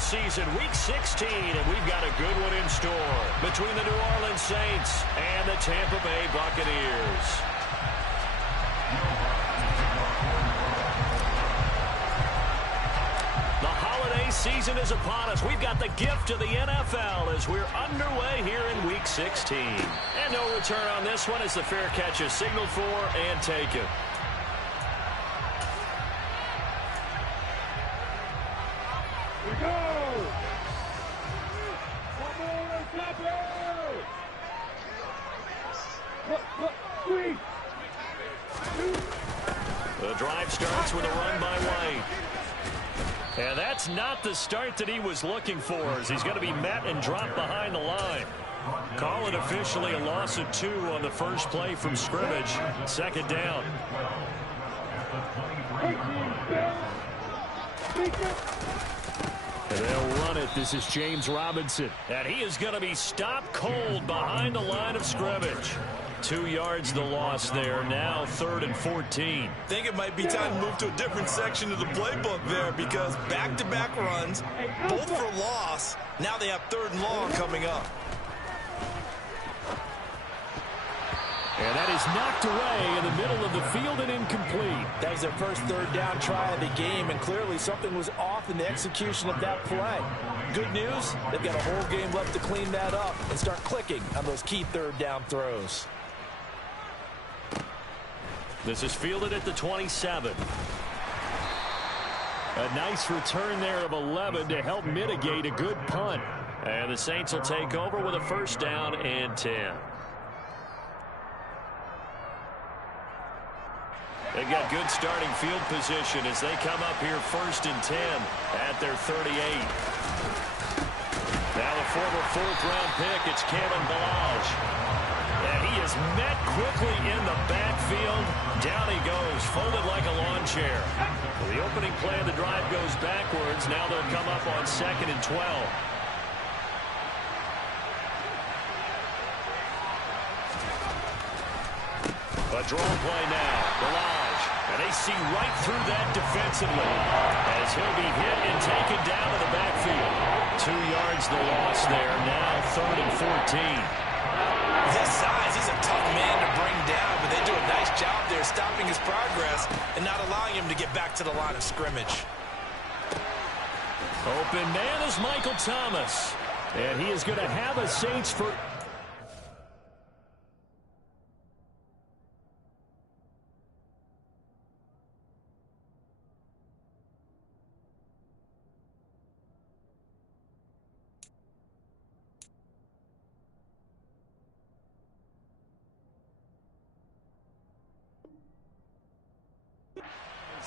season, Week 16, and we've got a good one in store between the New Orleans Saints and the Tampa Bay Buccaneers. The holiday season is upon us. We've got the gift of the NFL as we're underway here in Week 16. And no return on this one as the fair catch is signaled for and taken. The drive starts with a run by White. And that's not the start that he was looking for, as he's going to be met and dropped behind the line. Call it officially a loss of 2 on the first play from scrimmage. Second down. And they'll run it. This is James Robinson. And he is going to be stopped cold behind the line of scrimmage. 2 yards the loss there. Now 3rd and 14. I think it might be time to move to a different section of the playbook there, because back-to-back runs, both for loss. Now they have 3rd and long coming up. And that is knocked away in the middle of the field and incomplete. That was their first 3rd down try of the game, and clearly something was off in the execution of that play. Good news, they've got a whole game left to clean that up and start clicking on those key 3rd down throws. This is fielded at the 27. A nice return there of 11 to help mitigate a good punt. And the Saints will take over with a 1st down and 10. They've got good starting field position as they come up here 1st and 10 at their 38. Now the former 4th-round pick, it's Kalen Ballage. And he is met quickly in the backfield. Down he goes, folded like a lawn chair. Well, the opening play of the drive goes backwards. Now they'll come up on 2nd and 12. A draw play now. Ballage. And they see right through that defensively as he'll be hit and taken down to the backfield. 2 yards the loss there. Now 3rd and 14. His size, he's a tough man to bring down, but they do a nice job there stopping his progress and not allowing him to get back to the line of scrimmage. Open man is Michael Thomas. And he is going to have a Saints for...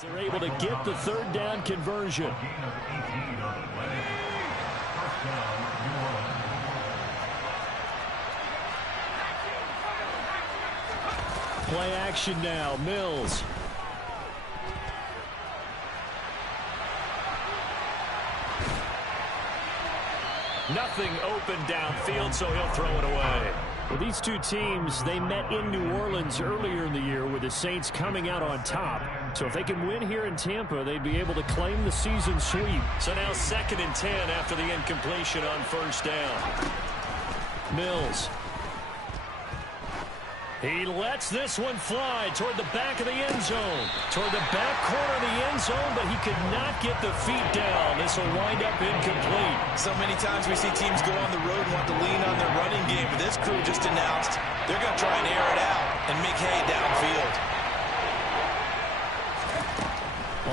They're able to get the 3rd down conversion. Play action now. Mills. Nothing open downfield, so he'll throw it away. Well, these two teams, they met in New Orleans earlier in the year with the Saints coming out on top. So if they can win here in Tampa, they'd be able to claim the season sweep. So now 2nd and 10 after the incompletion on 1st down. Mills. He lets this one fly toward the back of the end zone. Toward the back corner of the end zone, but he could not get the feet down. This will wind up incomplete. So many times we see teams go on the road and want to lean on their running game, but this crew just announced they're going to try and air it out and make hay downfield.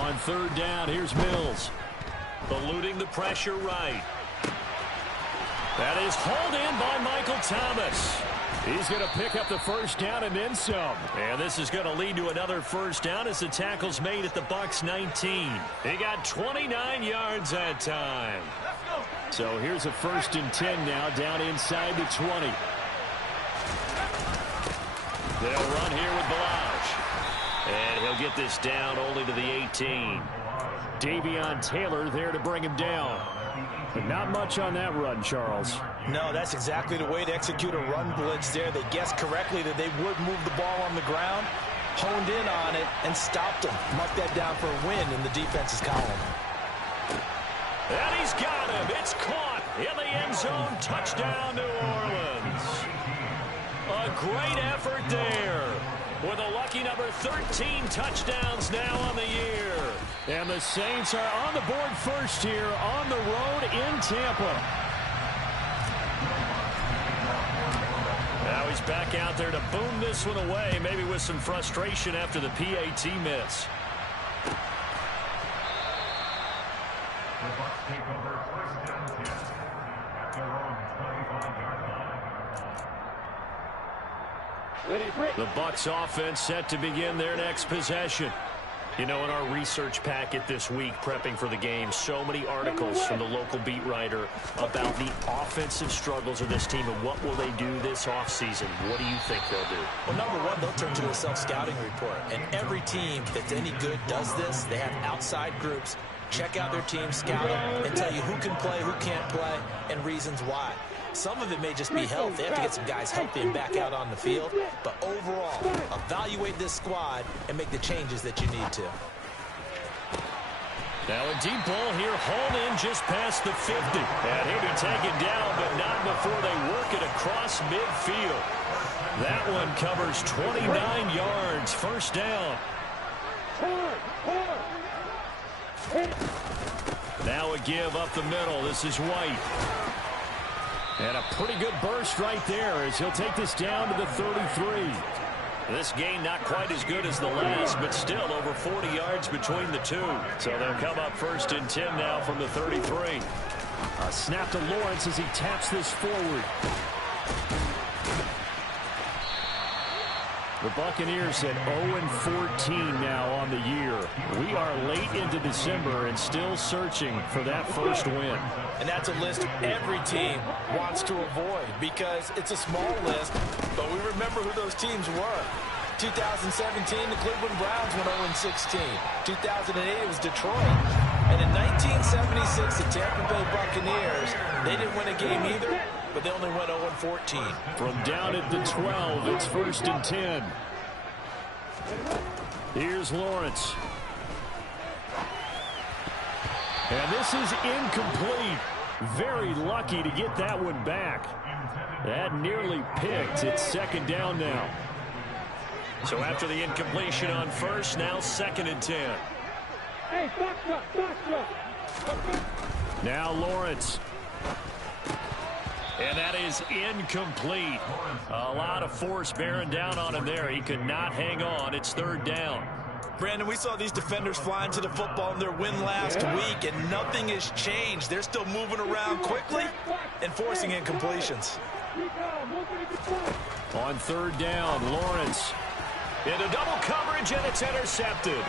On 3rd down, here's Mills. Eluding the pressure right. That is hauled in by Michael Thomas. He's going to pick up the 1st down and then some. And this is going to lead to another 1st down as the tackle's made at the Bucs 19. He got 29 yards that time. So here's a 1st and 10 now down inside the 20. They'll run here with Ballage. And he'll get this down only to the 18. Davion Taylor there to bring him down. But not much on that run, Charles. No, that's exactly the way to execute a run blitz there. They guessed correctly that they would move the ball on the ground, honed in on it, and stopped them. Mark that down for a win in the defense's column. And he's got him. It's caught in the end zone. Touchdown, New Orleans. A great effort there, with a lucky number 13 touchdowns now on the year. And the Saints are on the board first here on the road in Tampa. Now he's back out there to boom this one away, maybe with some frustration after the PAT miss. The Bucs offense set to begin their next possession. You know, in our research packet this week, prepping for the game, so many articles from the local beat writer about the offensive struggles of this team and what will they do this offseason. What do you think they'll do? Well, number one, they'll turn to a self-scouting report. And every team that's any good does this. They have outside groups. Check out their team, scout them, and tell you who can play, who can't play, and reasons why. Some of it may just be health. They have to get some guys healthy and back out on the field. But overall, evaluate this squad and make the changes that you need to. Now a deep ball here, hauled in just past the 50. And he'll be taken down, but not before they work it across midfield. That one covers 29 yards, first down. Now a give up the middle. This is White. And a pretty good burst right there as he'll take this down to the 33. This gain not quite as good as the last, but still over 40 yards between the two. So they'll come up first and 10 now from the 33. A snap to Lawrence as he taps this forward. The Buccaneers at 0-14 now on the year. We are late into December and still searching for that first win. And that's a list every team wants to avoid because it's a small list, but we remember who those teams were. 2017, the Cleveland Browns went 0-16. 2008, it was Detroit. And in 1976, the Tampa Bay Buccaneers, they didn't win a game either, but they only went 0-14. From down at the 12, it's first and 10. Here's Lawrence. And this is incomplete. Very lucky to get that one back. That nearly picked. It's second down now. So after the incompletion on first, now second and 10. Now Lawrence. And that is incomplete. A lot of force bearing down on him there. He could not hang on. It's third down. Brandon, we saw these defenders flying to the football in their win last week, and nothing has changed. They're still moving around quickly and forcing incompletions. On third down, Lawrence. Into double coverage, and it's intercepted.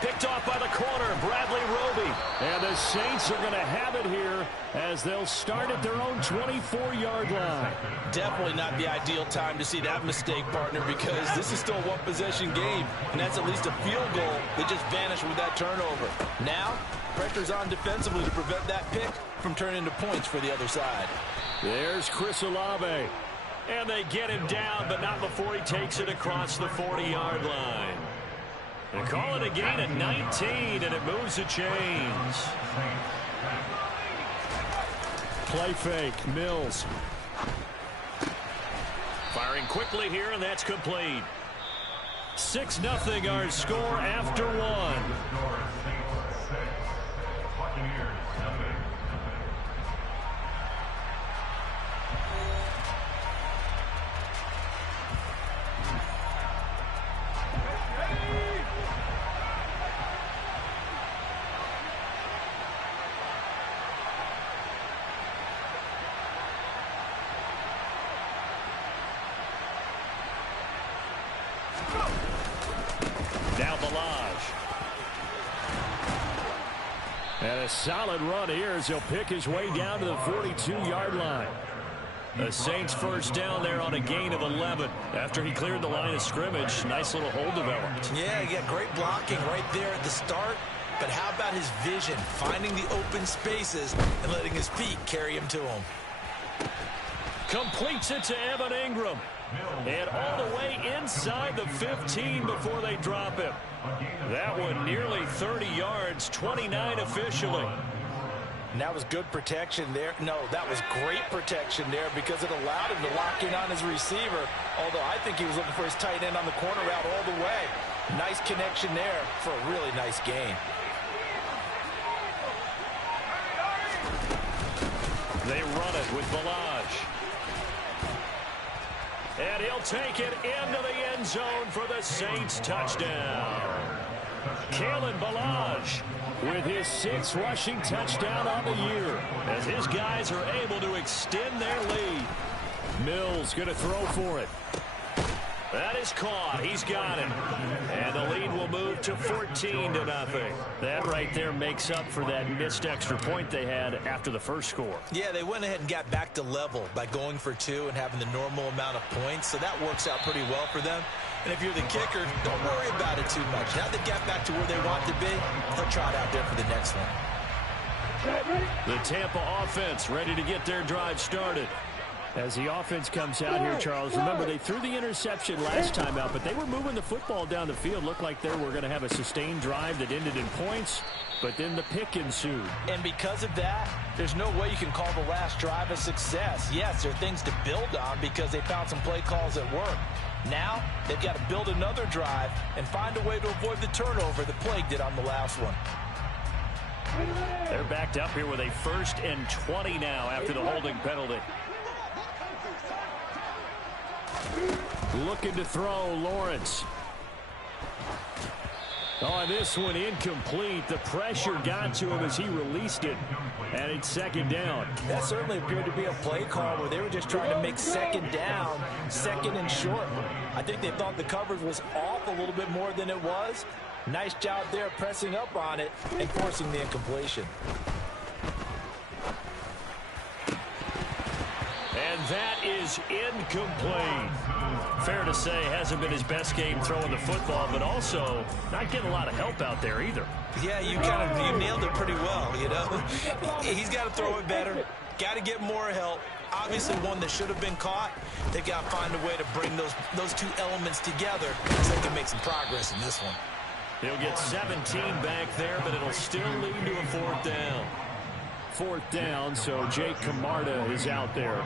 Picked off by the corner, Bradley Roby. And the Saints are going to have it here as they'll start at their own 24-yard line. Definitely not the ideal time to see that mistake, partner, because this is still a one-possession game, and that's at least a field goal that just vanished with that turnover. Now, pressure's on defensively to prevent that pick from turning into points for the other side. There's Chris Olave. And they get him down, but not before he takes it across the 40-yard line. They call it a gain at 19, and it moves the chains. Play fake, Mills. Firing quickly here, and that's complete. 6-0 our score after one. Now Balaj. And a solid run here as he'll pick his way down to the 42-yard line. The Saints first down there on a gain of 11. After he cleared the line of scrimmage, nice little hole developed. Yeah, he got great blocking right there at the start. But how about his vision, finding the open spaces and letting his feet carry him to him. Completes it to Evan Ingram. And all the way inside the 15 before they drop him. That one nearly 30 yards, 29 officially. And that was good protection there. No, that was great protection there because it allowed him to lock in on his receiver, although I think he was looking for his tight end on the corner route all the way. Nice connection there for a really nice gain. They run it with Ballage. And he'll take it into the end zone for the Saints touchdown. Kalen Ballage with his 6th rushing touchdown on the year as his guys are able to extend their lead. Mills going to throw for it. That is caught. He's got it. And the lead will move to 14-0. That right there makes up for that missed extra point they had after the first score. Yeah, they went ahead and got back to level by going for 2 and having the normal amount of points. So that works out pretty well for them. And if you're the kicker, don't worry about it too much. Now they got back to where they want to be, they'll trot out there for the next one. The Tampa offense ready to get their drive started. As the offense comes out here, Charles, remember they threw the interception last time out, but they were moving the football down the field. Looked like they were going to have a sustained drive that ended in points, but then the pick ensued. And because of that, there's no way you can call the last drive a success. Yes, there are things to build on because they found some play calls that work. Now, they've got to build another drive and find a way to avoid the turnover that plagued it on the last one. They're backed up here with a 1st and 20 now after the holding penalty. Looking to throw, Lawrence. On this one, incomplete. The pressure got to him as he released it, and it's 2nd down. That certainly appeared to be a play call where they were just trying to make 2nd down, 2nd and short. I think they thought the coverage was off a little bit more than it was. Nice job there pressing up on it and forcing the incompletion. And that is incomplete. Fair to say, hasn't been his best game throwing the football, but also not getting a lot of help out there either. Yeah, you nailed it pretty well, you know. He's got to throw it better. Got to get more help. Obviously one that should have been caught. They've got to find a way to bring those 2 elements together so they can make some progress in this one. He'll get 17 back there, but it'll still lead to a 4th down. 4th down, so Jake Camarda is out there.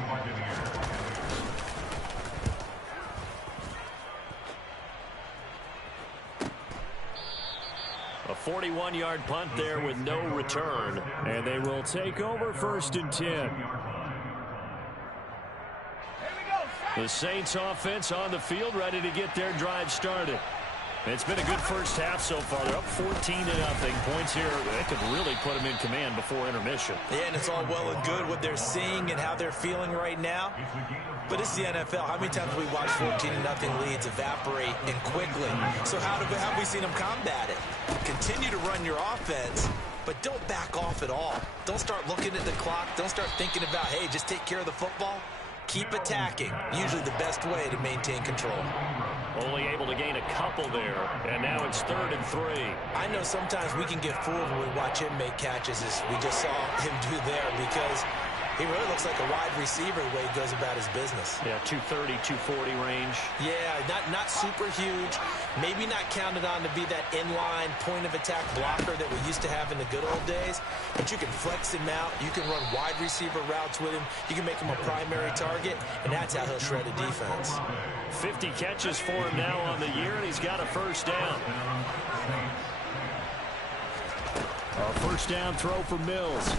A 41-yard punt there with no return, and they will take over 1st and 10. The Saints offense on the field ready to get their drive started. It's been a good first half so far. They're up 14-0. Points here, they could really put them in command before intermission. Yeah, and it's all well and good what they're seeing and how they're feeling right now. But it's the NFL. How many times have we watched 14-0 leads evaporate and quickly? So how have we seen them combat it? Continue to run your offense, but don't back off at all. Don't start looking at the clock. Don't start thinking about, hey, just take care of the football. Keep attacking. Usually the best way to maintain control. Only able to gain a couple there, and now it's 3rd and 3. I know sometimes we can get fooled when we watch him make catches, as we just saw him do there, because he really looks like a wide receiver the way he goes about his business. Yeah, 230, 240 range. Yeah, not super huge. Maybe not counted on to be that inline point-of-attack blocker that we used to have in the good old days. But you can flex him out. You can run wide receiver routes with him. You can make him a primary target, and that's how he'll shred a defense. 50 catches for him now on the year, and he's got a 1st down. A 1st down throw for Mills.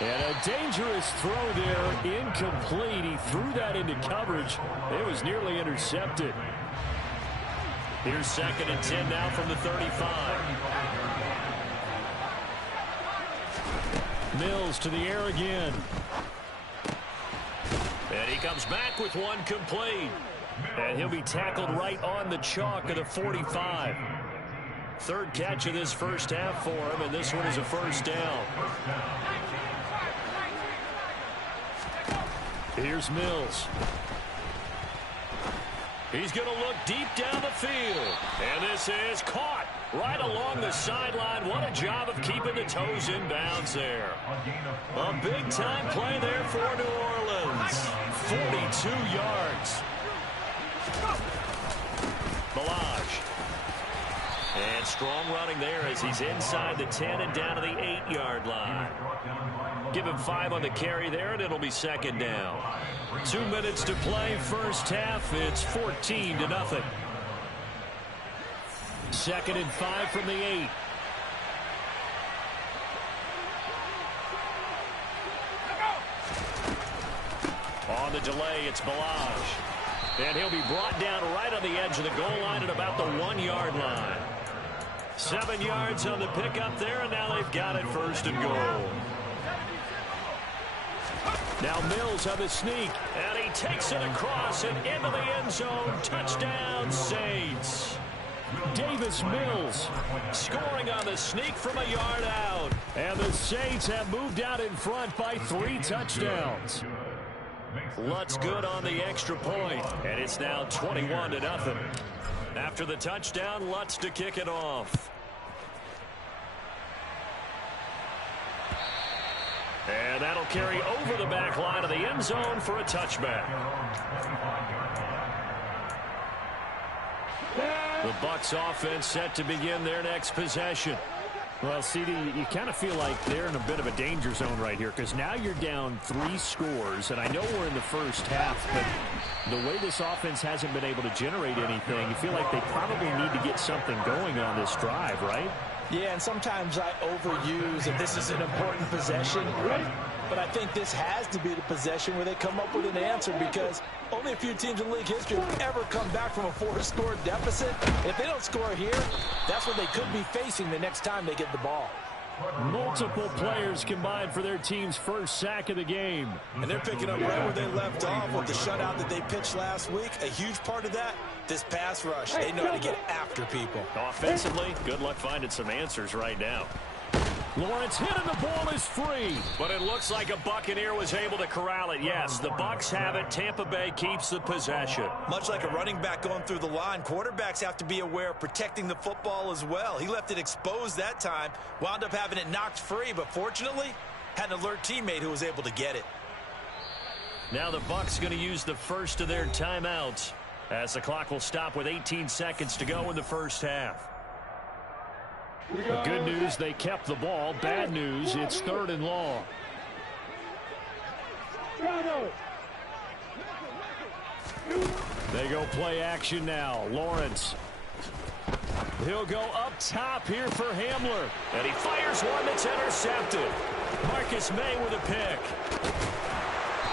And a dangerous throw there, incomplete. He threw that into coverage. It was nearly intercepted. Here's 2nd and 10 now from the 35. Mills to the air again. And he comes back with one complete. And he'll be tackled right on the chalk of the 45. 3rd catch of this first half for him, and this one is a 1st down. Here's Mills. He's going to look deep down the field. And this is caught right along the sideline. What a job of keeping the toes in bounds there. A big-time play there for New Orleans. 42 yards. Ballage. And strong running there as he's inside the 10 and down to the 8-yard line. Give him 5 on the carry there, and it'll be second down. 2 minutes to play first half. It's 14-0. Second and 5 from the 8. On the delay, it's Ballage. And he'll be brought down right on the edge of the goal line at about the 1-yard line. 7 yards on the pickup there, and now they've got it first and goal. Now Mills on the sneak, and he takes it across and into the end zone. Touchdown, Saints. Davis Mills scoring on the sneak from a yard out. And the Saints have moved out in front by 3 touchdowns. Lutz good on the extra point, and it's now 21-0. After the touchdown, Lutz to kick it off. And that'll carry over the back line of the end zone for a touchback. The Bucs offense set to begin their next possession. Well, CD, you kind of feel like they're in a bit of a danger zone right here because now you're down 3 scores, and I know we're in the first half, but the way this offense hasn't been able to generate anything, you feel like they probably need to get something going on this drive, right? Yeah, and sometimes I overuse if this is an important possession, but I think this has to be the possession where they come up with an answer because only a few teams in league history have ever come back from a 4-score deficit. If they don't score here, that's what they could be facing the next time they get the ball. Multiple players combined for their team's first sack of the game. And they're picking up right where they left off with the shutout that they pitched last week. A huge part of that, this pass rush. They know how to get after people. Offensively, good luck finding some answers right now. Lawrence hit and the ball is free. But it looks like a Buccaneer was able to corral it. Yes, the Bucs have it. Tampa Bay keeps the possession. Much like a running back going through the line, quarterbacks have to be aware of protecting the football as well. He left it exposed that time, wound up having it knocked free, but fortunately, had an alert teammate who was able to get it. Now the Bucs going to use the first of their timeouts as the clock will stop with 18 seconds to go in the first half. The good news, they kept the ball. Bad news, it's 3rd and long. They go play action now. Lawrence. He'll go up top here for Hamler. And he fires one that's intercepted. Marcus May with a pick.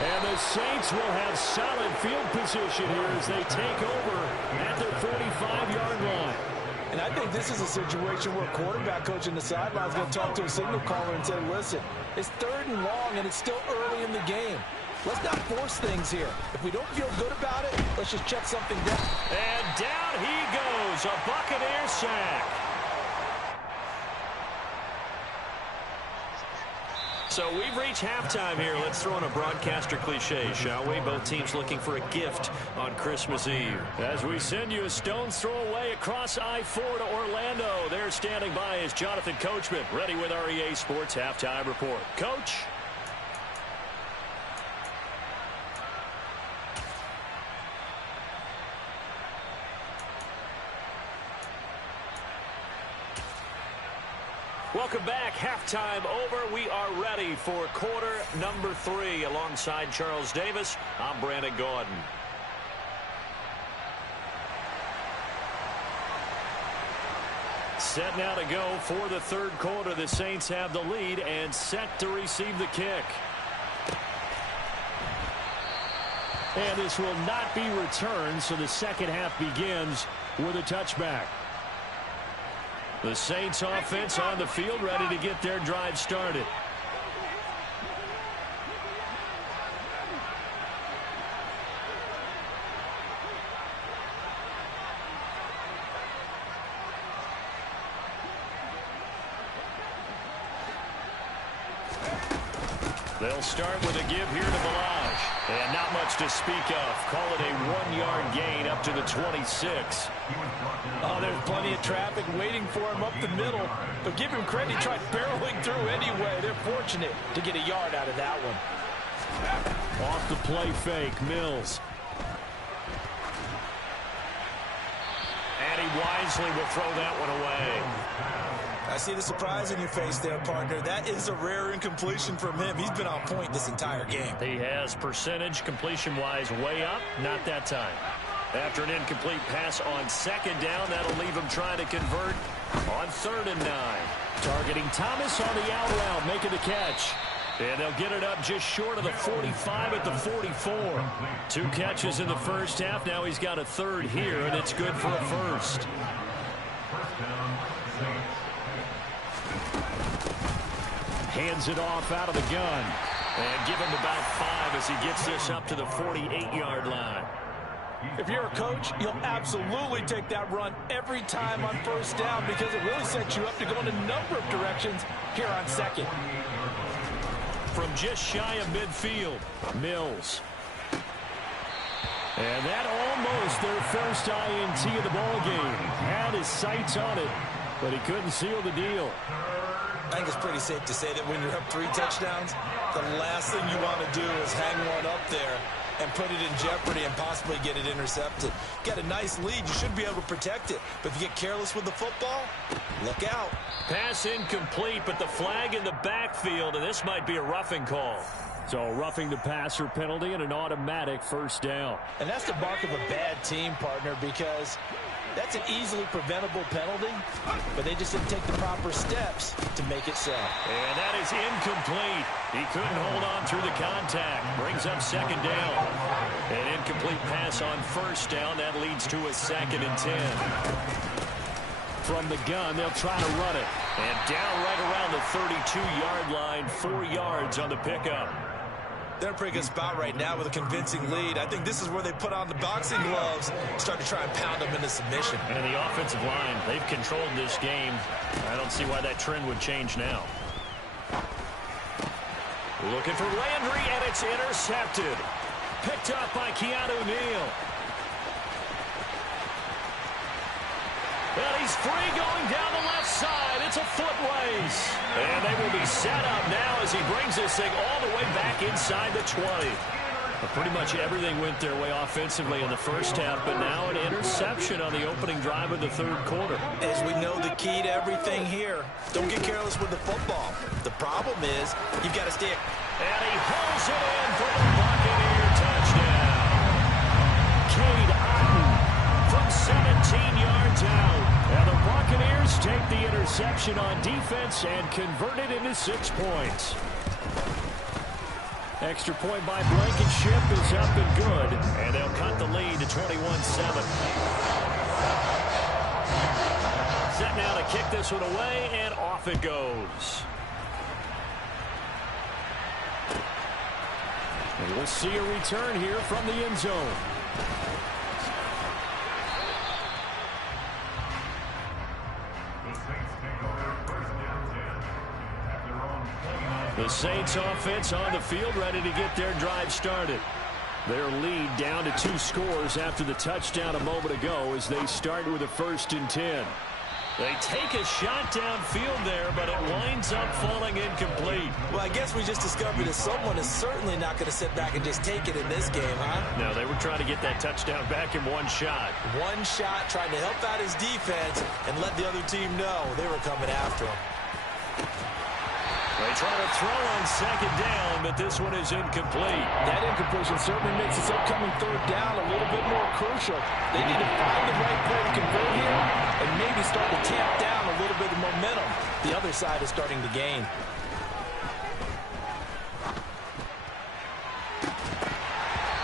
And the Saints will have solid field position here as they take over at their 45-yard line. And I think this is a situation where a quarterback coach in the sideline is going to talk to a signal caller and say, listen, it's 3rd and long and it's still early in the game. Let's not force things here. If we don't feel good about it, let's just check something down. And down he goes, a Buccaneer sack. So we've reached halftime here. Let's throw in a broadcaster cliche, shall we? Both teams looking for a gift on Christmas Eve. As we send you a stone's throw away across I-4 to Orlando. There standing by is Jonathan Coachman, ready with our EA Sports Halftime Report. Coach? Welcome back. Halftime over. We are ready for quarter number 3. Alongside Charles Davis, I'm Brandon Gaudin. Set now to go for the 3rd quarter. The Saints have the lead and set to receive the kick. And this will not be returned, so the second half begins with a touchback. The Saints offense on the field, ready to get their drive started. They'll start with a give here to Ballage. And not much to speak of. Call it a 1-yard gain up to the 26. Oh, there's plenty of traffic waiting for him up the middle. But give him credit, he tried barreling through anyway. They're fortunate to get a yard out of that one. Off the play fake, Mills. And he wisely will throw that one away. I see the surprise in your face there, partner. That is a rare incompletion from him. He's been on point this entire game. He has percentage completion-wise way up, not that time. After an incomplete pass on second down, that'll leave him trying to convert on 3rd and 9. Targeting Thomas on the out route, making the catch. And they'll get it up just short of the 45 at the 44. 2 catches in the first half. Now he's got a 3rd here, and it's good for a 1st. Hands it off out of the gun. And give him about 5 as he gets this up to the 48-yard line. If you're a coach, you'll absolutely take that run every time on 1st down because it really sets you up to go in a number of directions here on 2nd. From just shy of midfield, Mills. And that almost their first INT of the ball game. Had his sights on it, but he couldn't seal the deal. I think it's pretty safe to say that when you're up 3 touchdowns, the last thing you want to do is hang one up there and put it in jeopardy and possibly get it intercepted. Get a nice lead, you should be able to protect it. But if you get careless with the football, look out. Pass incomplete, but the flag in the backfield, and this might be a roughing call. So roughing the passer penalty and an automatic 1st down. And that's the mark of a bad team, partner, because that's an easily preventable penalty, but they just didn't take the proper steps to make it so. And that is incomplete. He couldn't hold on through the contact. Brings up 2nd down. An incomplete pass on 1st down. That leads to a 2nd and 10. From the gun, they'll try to run it. And down right around the 32-yard line, 4 yards on the pickup. They're in a pretty good spot right now with a convincing lead. I think this is where they put on the boxing gloves, start to try and pound them into submission. And the offensive line, they've controlled this game. I don't see why that trend would change now. Looking for Landry, and it's intercepted. Picked up by Keanu Neal. And he's free going down the left side. It's a foot race. And they will be set up now as he brings this thing all the way back inside the 20. But pretty much everything went their way offensively in the first half, but now an interception on the opening drive of the 3rd quarter. As we know, the key to everything here, don't get careless with the football. The problem is you've got to stay. And he hauls it in for the Buccaneer touchdown. Cade Otton from 17 yards out. And the Buccaneers take the interception on defense and convert it into 6 points. Extra point by Blankenship is up and good. And they'll cut the lead to 21-7. Set now to kick this one away, and off it goes. And we'll see a return here from the end zone. The Saints offense on the field, ready to get their drive started. Their lead down to 2 scores after the touchdown a moment ago as they start with a 1st and 10. They take a shot downfield there, but it winds up falling incomplete. Well, I guess we just discovered that someone is certainly not going to sit back and just take it in this game, huh? No, they were trying to get that touchdown back in 1 shot. 1 shot, trying to help out his defense and let the other team know they were coming after him. They try to throw on 2nd down, but this one is incomplete. That incompletion certainly makes this upcoming 3rd down a little bit more crucial. They need to find the right play to convert here and maybe start to tamp down a little bit of momentum. The other side is starting to gain.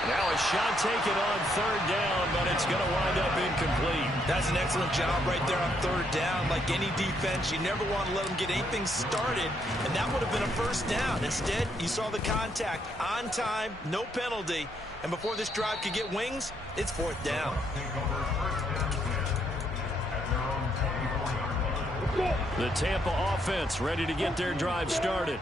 Now a shot taken on 3rd down, but it's going to wind up incomplete. That's an excellent job right there on 3rd down. Like any defense, you never want to let them get anything started, and that would have been a 1st down. Instead, you saw the contact on time, no penalty, and before this drive could get wings, it's 4th down. The Tampa offense ready to get their drive started.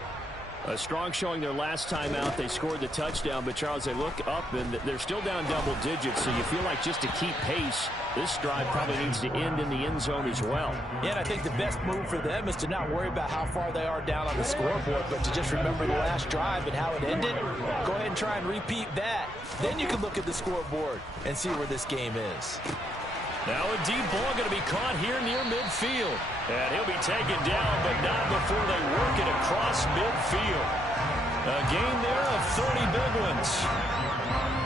A strong showing their last time out. They scored the touchdown, but Charles, they look up and they're still down double digits, so you feel like just to keep pace, this drive probably needs to end in the end zone as well. Yeah, and I think the best move for them is to not worry about how far they are down on the scoreboard, but to just remember the last drive and how it ended. Go ahead and try and repeat that. Then you can look at the scoreboard and see where this game is. Now a deep ball going to be caught here near midfield. And he'll be taken down, but not before they work it across midfield. A gain there of 30 big ones.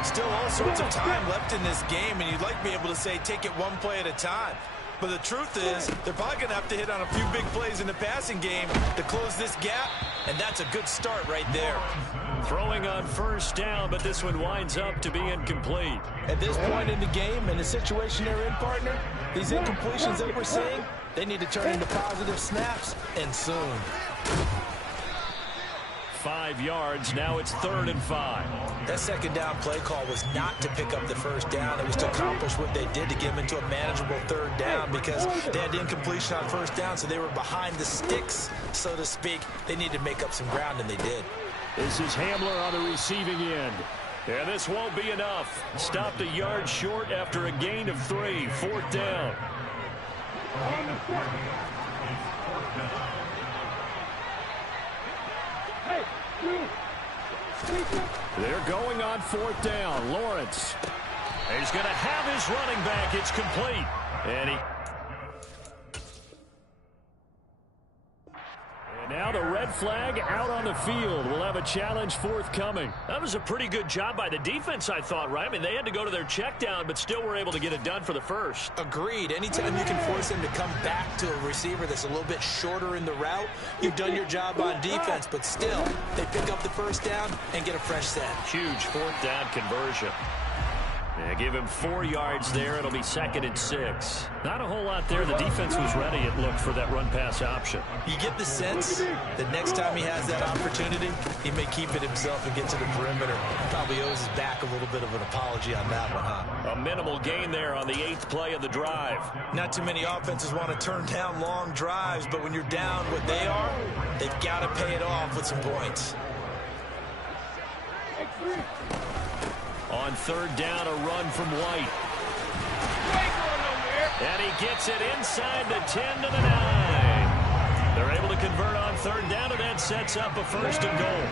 Still all sorts of time left in this game, and you'd like to be able to say take it one play at a time. But the truth is, they're probably going to have to hit on a few big plays in the passing game to close this gap, and that's a good start right there. Throwing on first down, but this one winds up to be incomplete. At this point in the game, and the situation they're in, partner, these incompletions that we're seeing, they need to turn into positive snaps, and soon. 5 yards, now it's 3rd and 5. That second down play call was not to pick up the first down. It was to accomplish what they did to get them into a manageable 3rd down because they had incompletion on first down, so they were behind the sticks, so to speak. They needed to make up some ground, and they did. This is Hamler on the receiving end. And this won't be enough. Stopped a yard short after a gain of 3. 4th down. They're going on 4th down. Lawrence. He's going to have his running back. It's complete. And now the red flag out on the field. We'll have a challenge forthcoming. That was a pretty good job by the defense, I thought, right? I mean, they had to go to their check down, but still were able to get it done for the first. Agreed. Anytime you can force them to come back to a receiver that's a little bit shorter in the route, you've done your job on defense, but still, they pick up the first down and get a fresh set. Huge 4th down conversion. Yeah, give him 4 yards there. It'll be 2nd and 6. Not a whole lot there. The defense was ready, it looked, for that run-pass option. You get the sense that next time he has that opportunity, he may keep it himself and get to the perimeter. Probably owes his back a little bit of an apology on that one, huh? A minimal gain there on the 8th play of the drive. Not too many offenses want to turn down long drives, but when you're down what they are, they've got to pay it off with some points. On 3rd down, a run from White. And he gets it inside the 10 to the 9. They're able to convert on 3rd down, and that sets up a 1st and goal.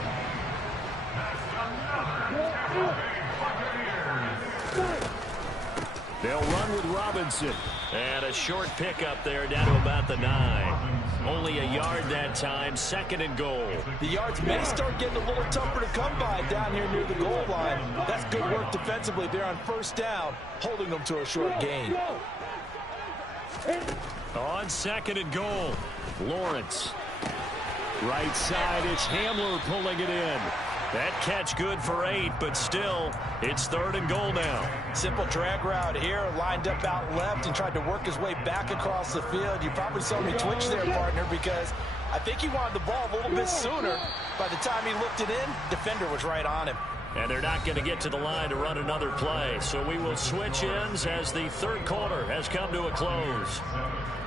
They'll run with Robinson. And a short pickup there down to about the 9. Only a yard that time, 2nd and goal. The yards may start getting a little tougher to come by down here near the goal line. That's good work defensively there on 1st down, holding them to a short gain. On 2nd and goal, Lawrence. Right side, it's Hamler pulling it in. That catch good for 8, but still, it's 3rd and goal now. Simple drag route here, lined up out left and tried to work his way back across the field. You probably saw me twitch there, partner, because I think he wanted the ball a little bit sooner. By the time he looked it in, defender was right on him. And they're not going to get to the line to run another play, so we will switch ends as the 3rd quarter has come to a close.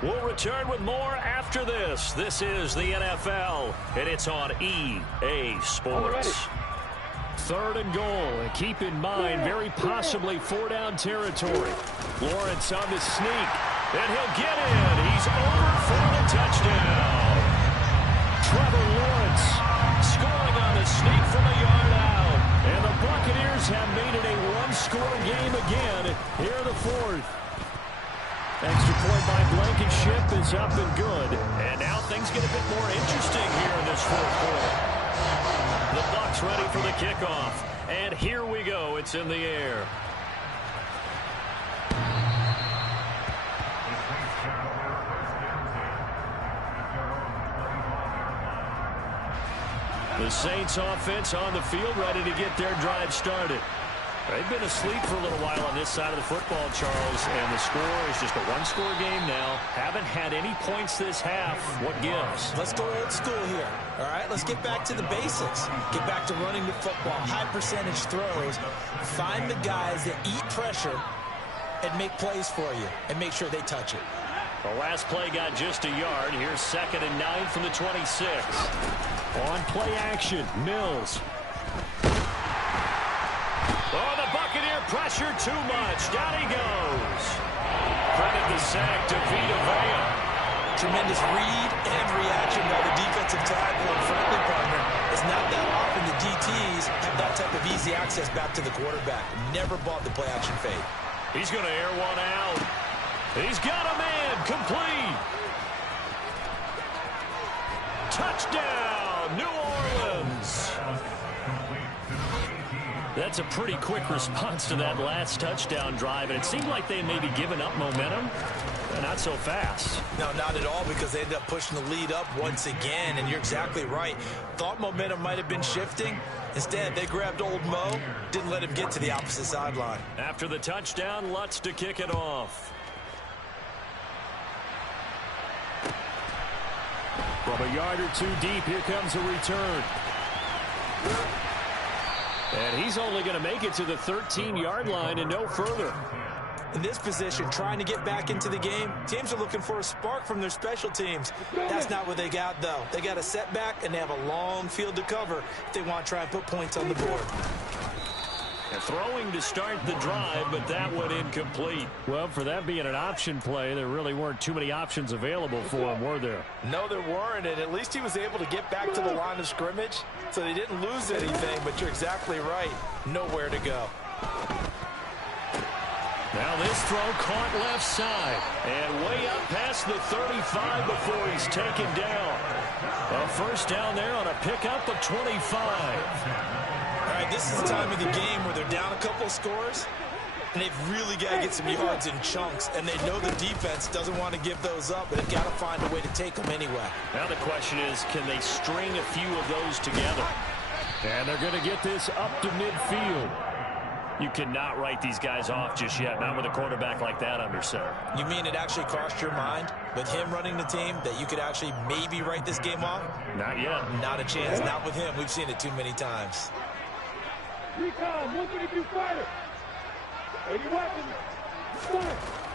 We'll return with more after this. This is the NFL, and it's on EA Sports. 3rd and goal, and keep in mind, very possibly 4-down territory. Lawrence on the sneak, and he'll get in. He's over for the touchdown. Trevor Lawrence scoring on the sneak from a yard out. And the Buccaneers have made it a one-score game again here in the 4th. Extra point by Blankenship is up and good. And now things get a bit more interesting here in this 4th quarter. The Bucs ready for the kickoff. And here we go. It's in the air. The Saints offense on the field ready to get their drive started. They've been asleep for a little while on this side of the football, Charles, and the score is just a one-score game now. Haven't had any points this half. What gives? Let's go old school here, all right? Let's get back to the basics. Get back to running the football, high-percentage throws. Find the guys that eat pressure and make plays for you and make sure they touch it. The last play got just a yard. Here's 2nd and 9 from the 26. On play action, Mills. Oh, the Buccaneer pressure too much. Down he goes. Credit the sack to Vita Vea. Tremendous read and reaction by the defensive tackle. And frankly, partner, it's not that often the DTs have that type of easy access back to the quarterback. Never bought the play action fade. He's going to air one out. He's got a man. Complete. Touchdown, New Orleans. That's a pretty quick response to that last touchdown drive, and it seemed like they may be giving up momentum. Not so fast. No, not at all, because they ended up pushing the lead up once again, and you're exactly right. Thought momentum might have been shifting. Instead, they grabbed old Mo, didn't let him get to the opposite sideline. After the touchdown, Lutz to kick it off. From a yard or two deep, here comes a return. And he's only going to make it to the 13-yard line and no further. In this position, trying to get back into the game, teams are looking for a spark from their special teams. That's not what they got, though. They got a setback, and they have a long field to cover if they want to try and put points on the board. And throwing to start the drive, but that went incomplete. Well, for that being an option play, there really weren't too many options available for him, were there? No, there weren't, and at least he was able to get back to the line of scrimmage, so they didn't lose anything, but you're exactly right. Nowhere to go. Now this throw caught left side and way up past the 35 before he's taken down. A first down there on a pickup of 25. All right, this is the time of the game where they're down a couple of scores, and they've really got to get some yards in chunks, and they know the defense doesn't want to give those up, but they've got to find a way to take them anyway. Now the question is, can they string a few of those together? And they're going to get this up to midfield. You cannot write these guys off just yet, not with a quarterback like that under center. You mean it actually crossed your mind with him running the team that you could actually maybe write this game off? Not yet. Not a chance. Not with him. We've seen it too many times.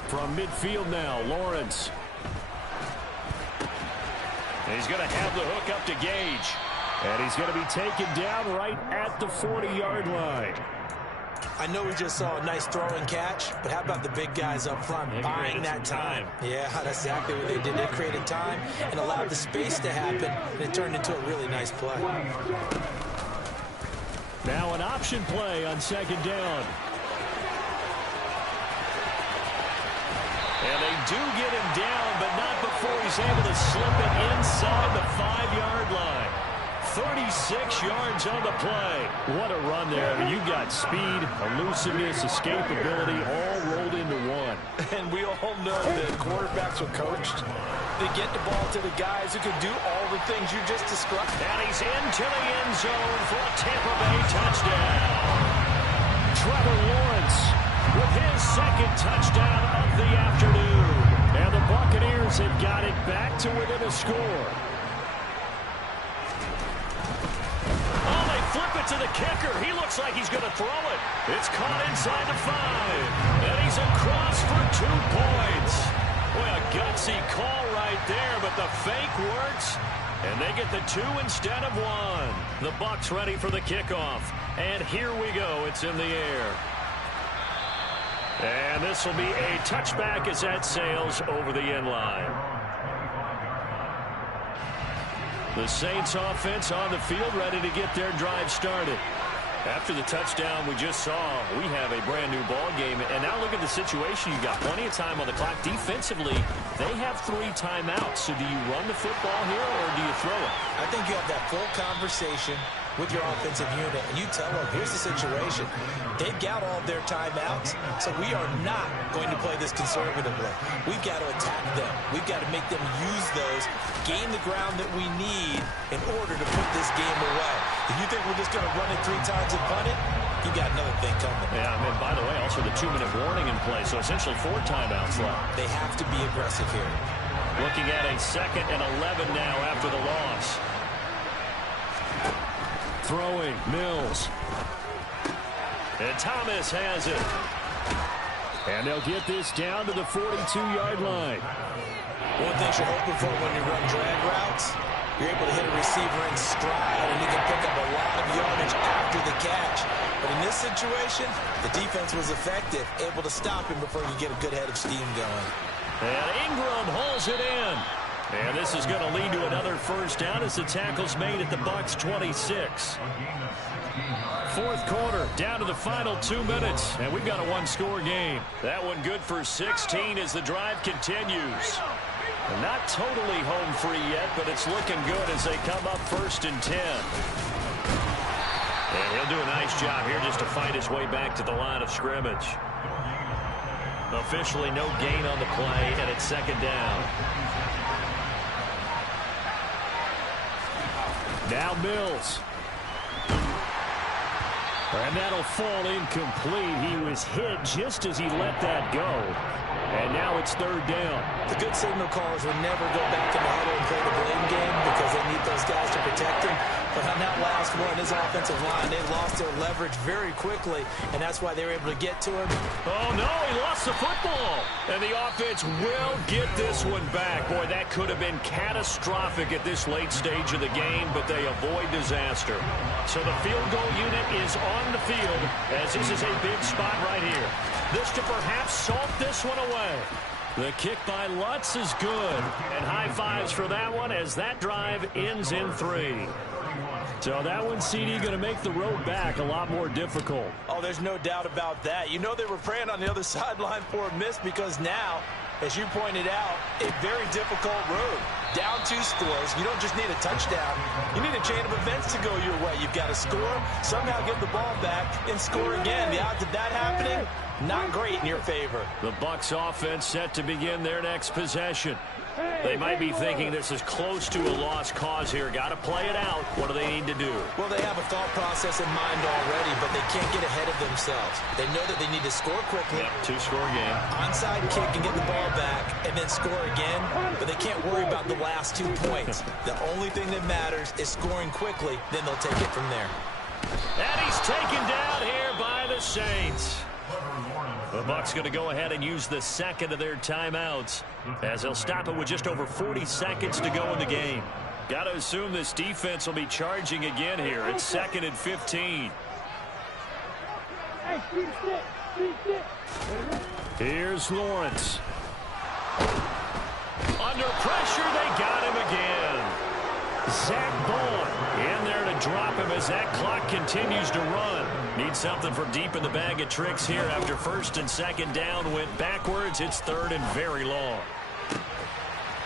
From midfield now, Lawrence. He's going to have the hook up to Gage. And he's going to be taken down right at the 40-yard line. I know we just saw a nice throw and catch, but how about the big guys up front buying that time? Yeah, that's exactly what they did. They created time and allowed the space to happen, and it turned into a really nice play. Now an option play on second down. And they do get him down, but not before he's able to slip it inside the 5-yard line. 36 yards on the play. What a run there. I mean, you've got speed, elusiveness, escapability all rolled into one. And we all know that quarterbacks are coached. They get the ball to the guys who can do all the things you just described. And he's into the end zone for a Tampa Bay touchdown. Trevor Lawrence with his second touchdown of the afternoon. And the Buccaneers have got it back to within a score. Flip it to the kicker. He looks like he's going to throw it. It's caught inside the 5. And he's across for 2 points. Boy, a gutsy call right there, but the fake works. And they get the 2 instead of 1. The Bucs ready for the kickoff. And here we go. It's in the air. And this will be a touchback as that sails over the end line. The Saints offense on the field ready to get their drive started. After the touchdown we just saw, we have a brand new ball game. And now look at the situation. You've got plenty of time on the clock. Defensively, they have 3 timeouts. So do you run the football here or do you throw it? I think you have that full conversation with your offensive unit, and you tell them, here's the situation. They've got all their timeouts, so we are not going to play this conservatively. We've got to attack them. We've got to make them use those, gain the ground that we need in order to put this game away. If you think we're just going to run it 3 times and punt it, you got another thing coming. Yeah, and by the way, also the 2-minute warning in play, so essentially 4 timeouts left. They have to be aggressive here. Looking at a 2nd and 11 now after the loss. Throwing, Mills. And Thomas has it. And they'll get this down to the 42-yard line. One thing you're hoping for when you run drag routes, you're able to hit a receiver in stride, and you can pick up a lot of yardage after the catch. But in this situation, the defense was effective, able to stop him before you get a good head of steam going. And Ingram hauls it in. And this is going to lead to another first down as the tackle's made at the Bucs 26. Fourth quarter, down to the final 2 minutes, and we've got a one-score game. That one good for 16 as the drive continues. Not totally home free yet, but it's looking good as they come up 1st and 10. And he'll do a nice job here just to find his way back to the line of scrimmage. Officially no gain on the play, and it's 2nd down. Now Mills. And that'll fall incomplete. He was hit just as he let that go. And now it's 3rd down. The good signal callers would never go back in the huddle and play the blame game because they need those guys to protect him. But on that last one, his offensive line, they lost their leverage very quickly, and that's why they were able to get to him. Oh, no, he lost the football. And the offense will get this one back. Boy, that could have been catastrophic at this late stage of the game, but they avoid disaster. So the field goal unit is on the field as this is a big spot right here. This to perhaps salt this one away. The kick by Lutz is good. And high fives for that one as that drive ends in 3. So that one, CD, going to make the road back a lot more difficult. Oh, there's no doubt about that. You know they were praying on the other sideline for a miss because now, as you pointed out, a very difficult road. Down 2 scores. You don't just need a touchdown. You need a chain of events to go your way. You've got to score, somehow get the ball back, and score again. The odds of that happening, not great in your favor. The Bucs offense set to begin their next possession. They might be thinking this is close to a lost cause here. Got to play it out. What do they need to do? Well, they have a thought process in mind already, but they can't get ahead of themselves. They know that they need to score quickly. Yep, 2-score game. Onside kick and get the ball back and then score again, but they can't worry about the last 2 points. The only thing that matters is scoring quickly, then they'll take it from there. And he's taken down here by the Saints. The Bucs going to go ahead and use the second of their timeouts as they'll stop it with just over 40 seconds to go in the game. Got to assume this defense will be charging again here. It's 2nd and 15. Here's Lawrence. Under pressure, they got him again. Zach Bond in there to drop him as that clock continues to run. Need something from deep in the bag of tricks here after 1st and 2nd down went backwards. It's 3rd and very long.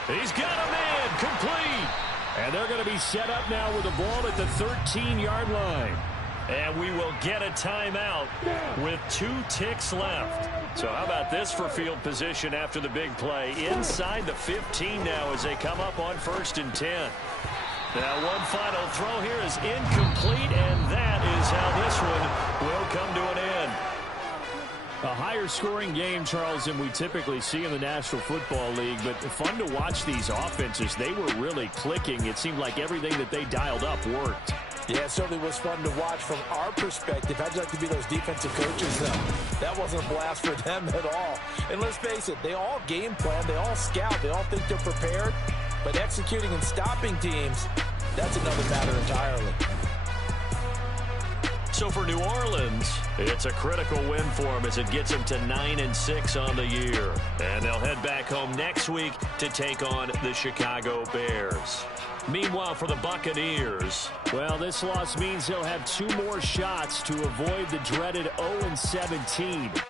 He's got a man complete. And they're going to be set up now with the ball at the 13-yard line. And we will get a timeout with 2 ticks left. So how about this for field position after the big play? Inside the 15 now as they come up on 1st and 10. Now one final throw here is incomplete, and that is how this one will come to an end. A higher scoring game, Charles, than we typically see in the National Football League, but fun to watch these offenses. They were really clicking. It seemed like everything that they dialed up worked. Yeah, it certainly was fun to watch from our perspective. I'd like to be those defensive coaches, though. That wasn't a blast for them at all. And let's face it, they all game plan, they all scout, they all think they're prepared. But executing and stopping teams, that's another matter entirely. So for New Orleans, it's a critical win for them as it gets them to 9-6 on the year. And they'll head back home next week to take on the Chicago Bears. Meanwhile, for the Buccaneers, well, this loss means they'll have 2 more shots to avoid the dreaded 0-17.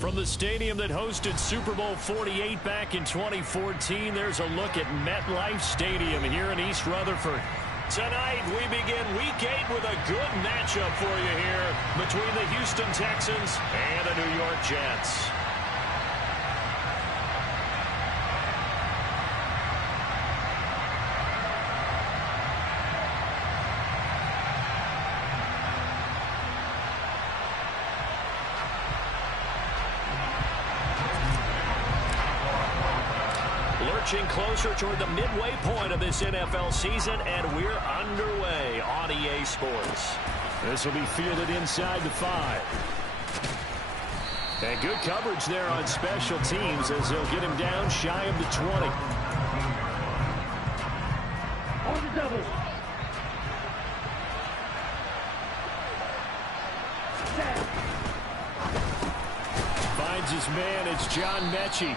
From the stadium that hosted Super Bowl 48 back in 2014, there's a look at MetLife Stadium here in East Rutherford. Tonight, we begin Week 8 with a good matchup for you here between the Houston Texans and the New York Jets. Lurching closer toward the midway point of this NFL season, and we're underway on EA Sports. This will be fielded inside the 5. And good coverage there on special teams as they'll get him down shy of the 20. On the double. Finds his man. It's John Mechie.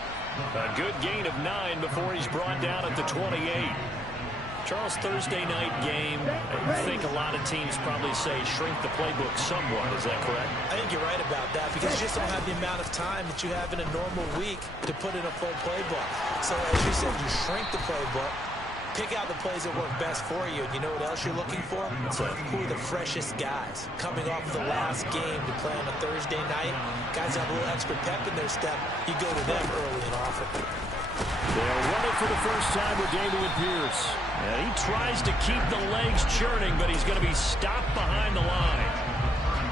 A good gain of 9 before he's brought down at the 28. Charles, Thursday night game, I think a lot of teams probably say shrink the playbook somewhat. Is that correct? I think you're right about that because you just don't have the amount of time that you have in a normal week to put in a full playbook. So as you said, you shrink the playbook, pick out the plays that work best for you. And you know what else you're looking for? Who are the freshest guys coming off the last game to play on a Thursday night? Guys have a little extra pep in their step. You go to them early and often. They'll run it for the first time with Dameon Pierce. And he tries to keep the legs churning, but he's going to be stopped behind the line.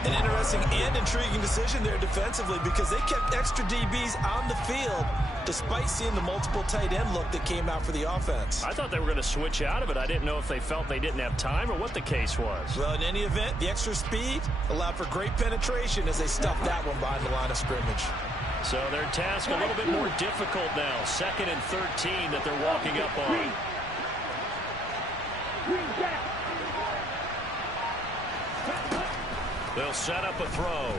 An interesting and intriguing decision there defensively because they kept extra DBs on the field despite seeing the multiple tight end look that came out for the offense. I thought they were going to switch out of it. I didn't know if they felt they didn't have time or what the case was. Well, in any event, the extra speed allowed for great penetration as they stuffed that one behind the line of scrimmage. So their task a little bit more difficult now. 2nd and 13 that they're walking up on. They'll set up a throw.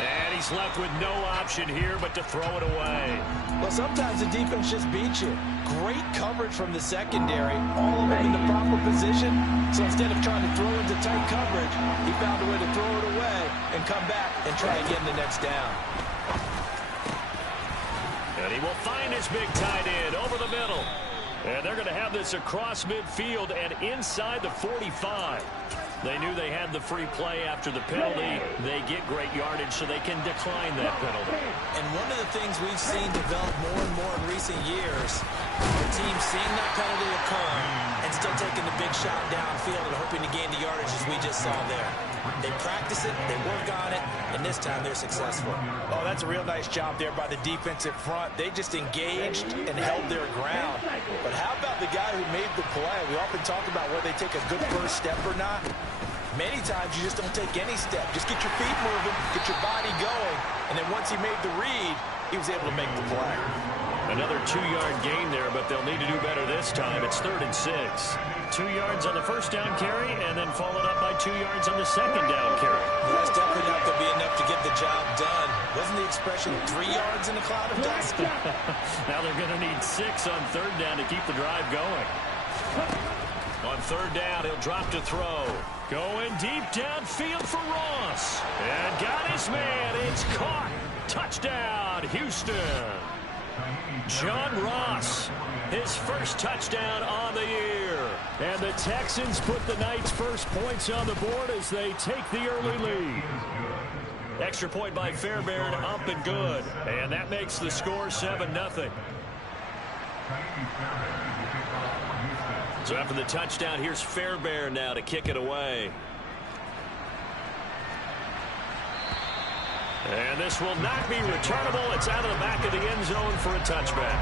And he's left with no option here but to throw it away. Well, sometimes the defense just beats you. Great coverage from the secondary. All of them in the proper position. So instead of trying to throw into tight coverage, he found a way to throw it away and come back and try again the next down. And he will find his big tight end over the middle. And they're going to have this across midfield and inside the 45. They knew they had the free play after the penalty. They get great yardage so they can decline that penalty. And one of the things we've seen develop more and more in recent years, the team seeing that penalty occur and still taking the big shot downfield and hoping to gain the yardage as we just saw there. They practice it, they work on it, and this time they're successful. Oh, that's a real nice job there by the defensive front. They just engaged and held their ground. But how about the guy who made the play? We often talk about whether they take a good first step or not. Many times you just don't take any step. Just get your feet moving, get your body going, and then once he made the read, he was able to make the play. Another 2-yard gain there, but they'll need to do better this time. It's 3rd and 6. 2 yards on the first down carry, and then followed up by 2 yards on the second down carry. Well, that's definitely not going to be enough to get the job done. Wasn't the expression 3 yards in a cloud of dust? Now they're going to need 6 on 3rd down to keep the drive going. On 3rd down, he'll drop to throw. Going deep downfield for Ross. And got his man. It's caught. Touchdown, Houston. John Ross, his first touchdown on the year. And the Texans put the Knights' first points on the board as they take the early lead. Extra point by Fairbairn, up and good. And that makes the score 7-0. So after the touchdown, here's Fairbairn now to kick it away. And this will not be returnable. It's out of the back of the end zone for a touchback.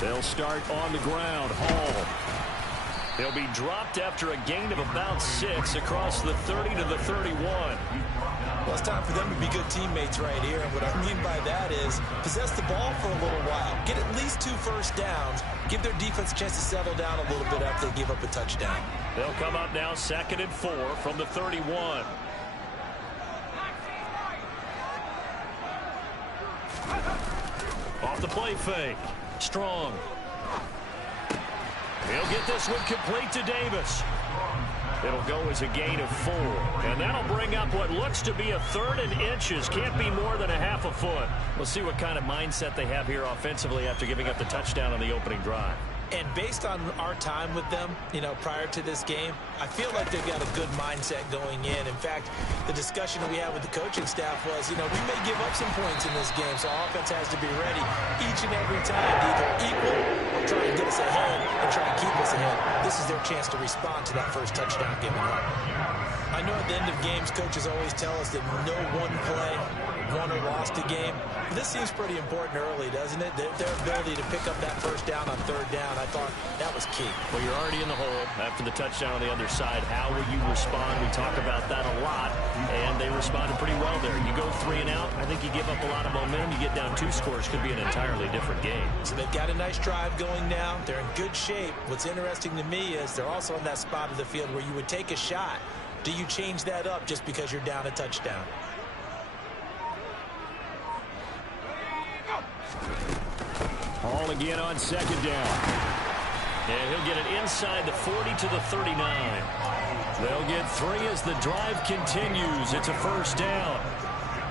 They'll start on the ground. Hall. He'll be dropped after a gain of about 6 across the 30 to the 31. Well, it's time for them to be good teammates right here. And what I mean by that is possess the ball for a little while. Get at least 2 first downs. Give their defense a chance to settle down a little bit after they give up a touchdown. They'll come up now 2nd and 4 from the 31. Off the play fake. Strong. He'll get this one complete to Davis. It'll go as a gain of 4. And that'll bring up what looks to be a 3rd and inches. Can't be more than a half a foot. We'll see what kind of mindset they have here offensively after giving up the touchdown on the opening drive. And based on our time with them, prior to this game, I feel like they've got a good mindset going in. In fact, the discussion that we had with the coaching staff was, we may give up some points in this game, so our offense has to be ready each and every time to either equal or try to get us ahead and try to keep us ahead. This is their chance to respond to that first touchdown given up. I know at the end of games, coaches always tell us that no one play won or lost a game. But this seems pretty important early, doesn't it? Their ability to pick up that first down on 3rd down, I thought that was key. Well, you're already in the hole after the touchdown on the other side. How will you respond? We talk about that a lot, and they responded pretty well there. You go 3 and out, I think you give up a lot of momentum. You get down 2 scores, could be an entirely different game. So they've got a nice drive going now. They're in good shape. What's interesting to me is they're also in that spot of the field where you would take a shot. Do you change that up just because you're down a touchdown? Hall again on 2nd down. And he'll get it inside the 40 to the 39. They'll get 3 as the drive continues. It's a first down.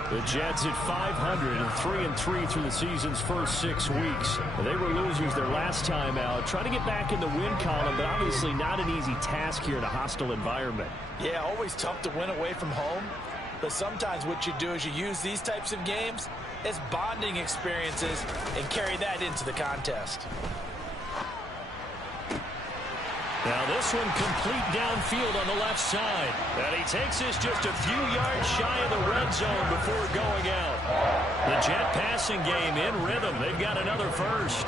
The Jets at 500 and 3-3 through the season's first 6 weeks. They were losers their last time out. Trying to get back in the win column, but obviously not an easy task here in a hostile environment. Yeah, always tough to win away from home. But sometimes what you do is you use these types of games as bonding experiences and carry that into the contest. Now this one complete downfield on the left side. And he takes this just a few yards shy of the red zone before going out. The Jet passing game in rhythm. They've got another first.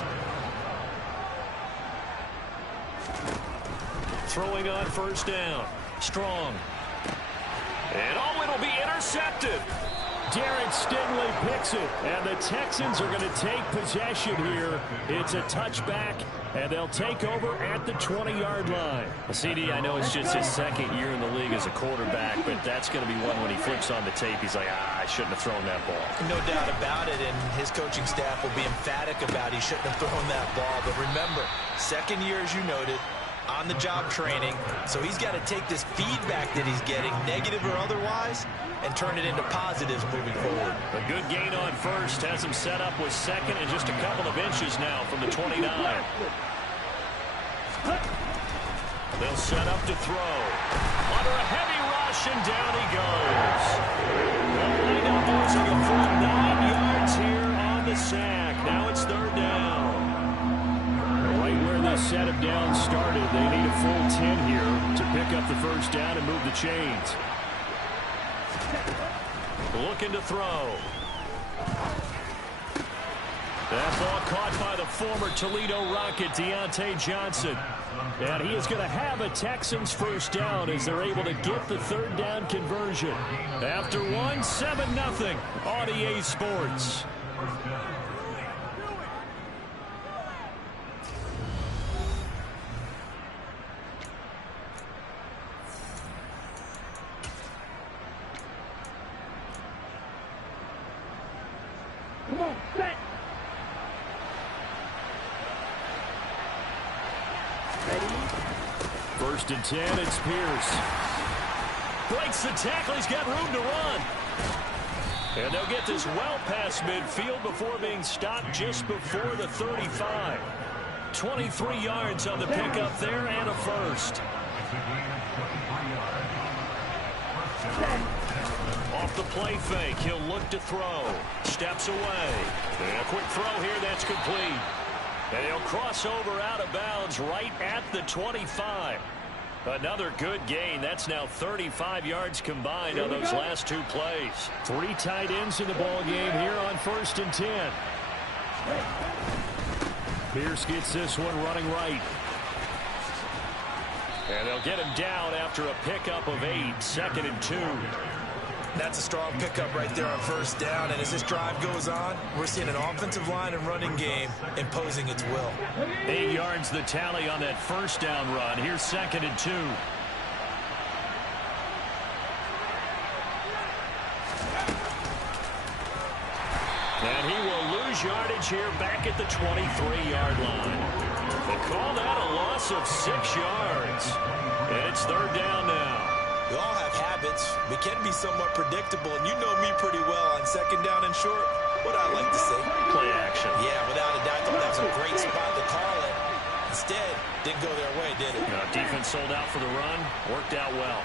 Throwing on first down. Strong. And it'll be intercepted. Derek Stingley picks it, and the Texans are going to take possession here. It's a touchback, and they'll take over at the 20-yard line. CD, I know it's just his 2nd year in the league as a quarterback, but that's going to be one when he flips on the tape. He's like, I shouldn't have thrown that ball. No doubt about it, and his coaching staff will be emphatic about he shouldn't have thrown that ball. But remember, 2nd year, as you noted, on-the-job training, so he's got to take this feedback that he's getting, negative or otherwise, and turn it into positives moving forward. A good gain on first has him set up with 2nd and just a couple of inches now from the 29. They'll set up to throw. Under a heavy rush, and down he goes. The lineup losing a full 9 yards here on the sack. Now it's 3rd down. Right where this set of downs started, they need a full 10 here to pick up the first down and move the chains. Looking to throw. That ball caught by the former Toledo Rocket, Deontay Johnson. And he is going to have a Texans first down as they're able to get the 3rd down conversion. After 7-0 on EA Sports. Come on, set. Ready? 1st and 10, it's Pierce. Breaks the tackle, he's got room to run. And they'll get this well past midfield before being stopped just before the 35. 23 yards on the pickup there and a first. Off the play fake, he'll look to throw. Steps away. And a quick throw here, that's complete. And he'll cross over out of bounds right at the 25. Another good gain. That's now 35 yards combined on those last 2 plays. 3 tight ends in the ball game here on 1st and 10. Pierce gets this one running right. And they'll get him down after a pickup of 8. 2nd and 2. That's a strong pickup right there on first down. And as this drive goes on, we're seeing an offensive line and running game imposing its will. 8 yards the tally on that first down run. Here's 2nd and 2. And he will lose yardage here back at the 23-yard line. They call that a loss of 6 yards. And it's 3rd down now. We all have habits. We can be somewhat predictable, and you know me pretty well on 2nd down and short. What I like to say. Play action. Yeah, without a doubt. I thought that was a great spot to call it. Instead, didn't go their way, did it? Defense sold out for the run. Worked out well.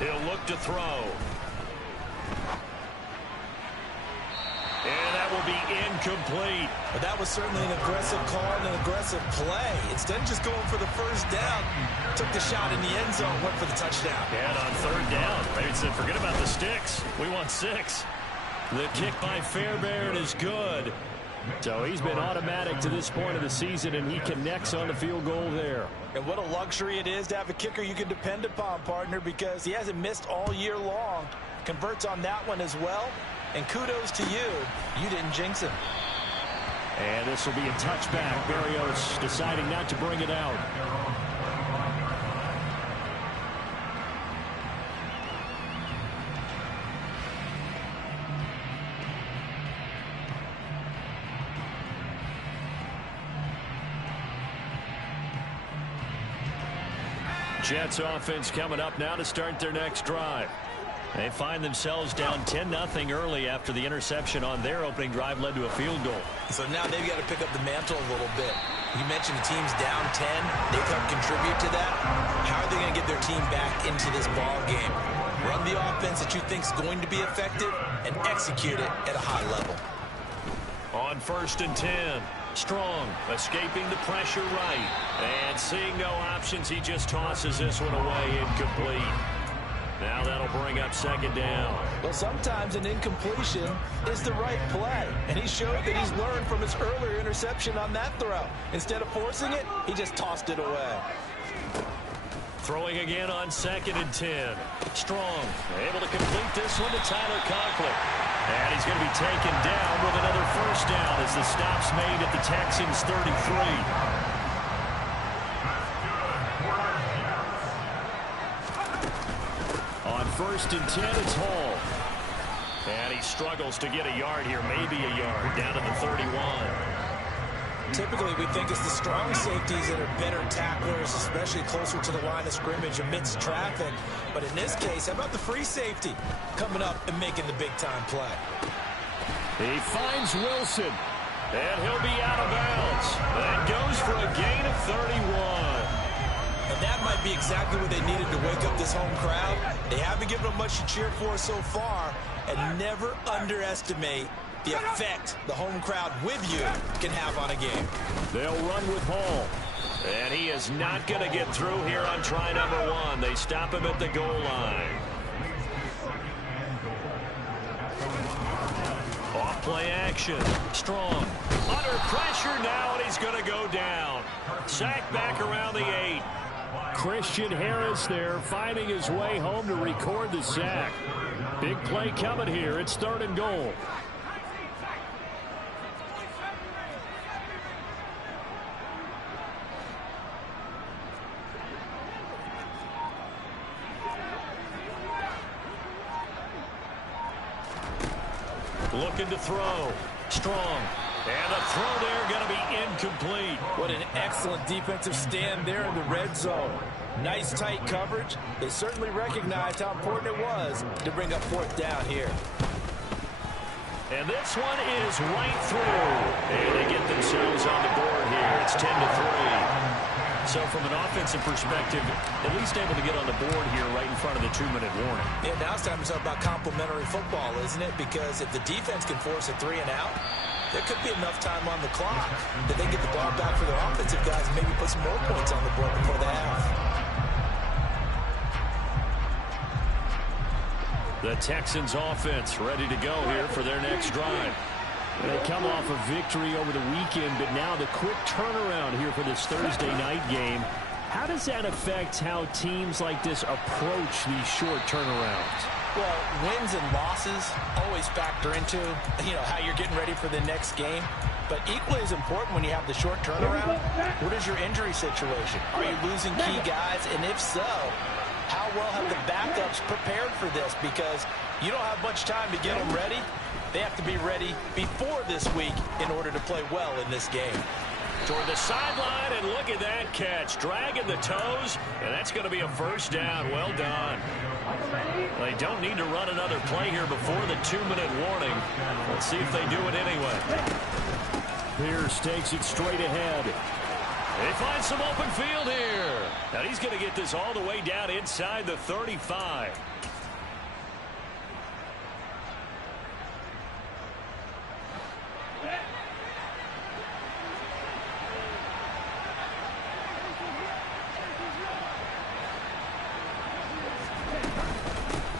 He'll look to throw. And that will be incomplete. But that was certainly an aggressive call and an aggressive play. Instead of just going for the first down, took the shot in the end zone, went for the touchdown. And on 3rd down, they said, forget about the sticks. We want 6. The kick by Fairbairn is good. So he's been automatic to this point of the season, and he connects on the field goal there. And what a luxury it is to have a kicker you can depend upon, partner, because he hasn't missed all year long. Converts on that one as well. And kudos to you. You didn't jinx him. And this will be a touchback. Berrios deciding not to bring it out. Jets offense coming up now to start their next drive. They find themselves down 10-0 early after the interception on their opening drive led to a field goal. So now they've got to pick up the mantle a little bit. You mentioned the team's down 10. They've helped contribute to that. How are they going to get their team back into this ball game? Run the offense that you think is going to be effective and execute it at a high level. On 1st and 10. Strong escaping the pressure right. And seeing no options, he just tosses this one away incomplete. Now that'll bring up 2nd down. Well, sometimes an incompletion is the right play. And he showed that he's learned from his earlier interception on that throw. Instead of forcing it, he just tossed it away. Throwing again on 2nd and 10. Strong able to complete this one to Tyler Conklin. And he's going to be taken down with another first down as the stop's made at the Texans' 33. On 1st and 10, it's Hall. And he struggles to get a yard here, maybe a yard, down to the 31. Typically, we think it's the strong safeties that are better tacklers, especially closer to the line of scrimmage amidst traffic. But in this case, how about the free safety coming up and making the big-time play? He finds Wilson, and he'll be out of bounds. And goes for a gain of 31. And that might be exactly what they needed to wake up this home crowd. They haven't given them much to cheer for so far, and never underestimate the effect the home crowd with you can have on a game. They'll run with Hall. And he is not going to get through here on try number 1. They stop him at the goal line. Off play action. Strong. Under pressure now, and he's going to go down. Sacked back around the 8. Christian Harris there finding his way home to record the sack. Big play coming here. It's 3rd and goal. Looking to throw. Strong. And the throw there going to be incomplete. What an excellent defensive stand there in the red zone. Nice tight coverage. They certainly recognized how important it was to bring up 4th down here. And this one is right through. And they get themselves on the board here. It's 10-3. So from an offensive perspective, at least able to get on the board here right in front of the 2-minute warning. Yeah, now it's time to talk about complementary football, isn't it? Because if the defense can force a 3-and-out, there could be enough time on the clock that they get the ball back for their offensive guys and maybe put some more points on the board before the half. The Texans offense ready to go here for their next drive. They come off a victory over the weekend, but now the quick turnaround here for this Thursday night game. How does that affect how teams like this approach these short turnarounds? Well, wins and losses always factor into, how you're getting ready for the next game. But equally as important when you have the short turnaround, what is your injury situation? Are you losing key guys? And if so, how well have the backups prepared for this? Because you don't have much time to get them ready. They have to be ready before this week in order to play well in this game. Toward the sideline, and look at that catch. Dragging the toes, and that's going to be a first down. Well done. They don't need to run another play here before the 2-minute warning. Let's see if they do it anyway. Pierce takes it straight ahead. They find some open field here. Now he's going to get this all the way down inside the 35.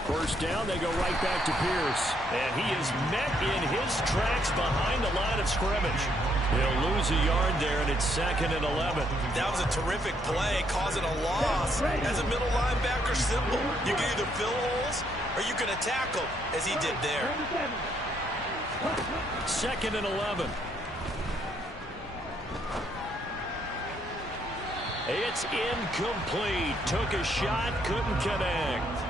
First down, they go right back to Pierce. And he is met in his tracks behind the line of scrimmage. He'll lose a yard there, and it's 2nd and 11. That was a terrific play, causing a loss. As a middle linebacker, simple. You can either fill holes or you can attack them, as he did there. 2nd and 11. It's incomplete. Took a shot, couldn't connect.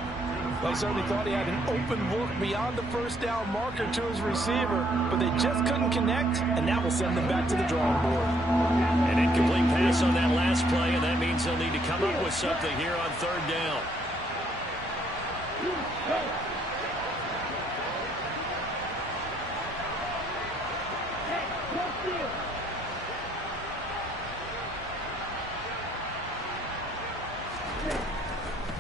They certainly thought he had an open look beyond the first down marker to his receiver, but they just couldn't connect, and that will send them back to the drawing board. An incomplete pass on that last play, and that means they'll need to come up with something here on 3rd down.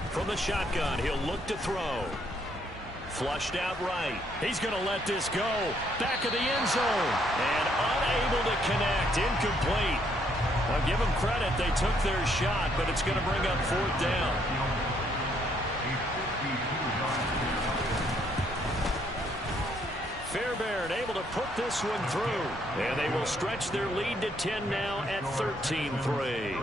From the shotgun, he'll look to throw. Flushed out right. He's going to let this go. Back of the end zone. And unable to connect. Incomplete. I'll give them credit. They took their shot, but it's going to bring up 4th down. Fairbairn able to put this one through. And they will stretch their lead to 10 now at 13-3.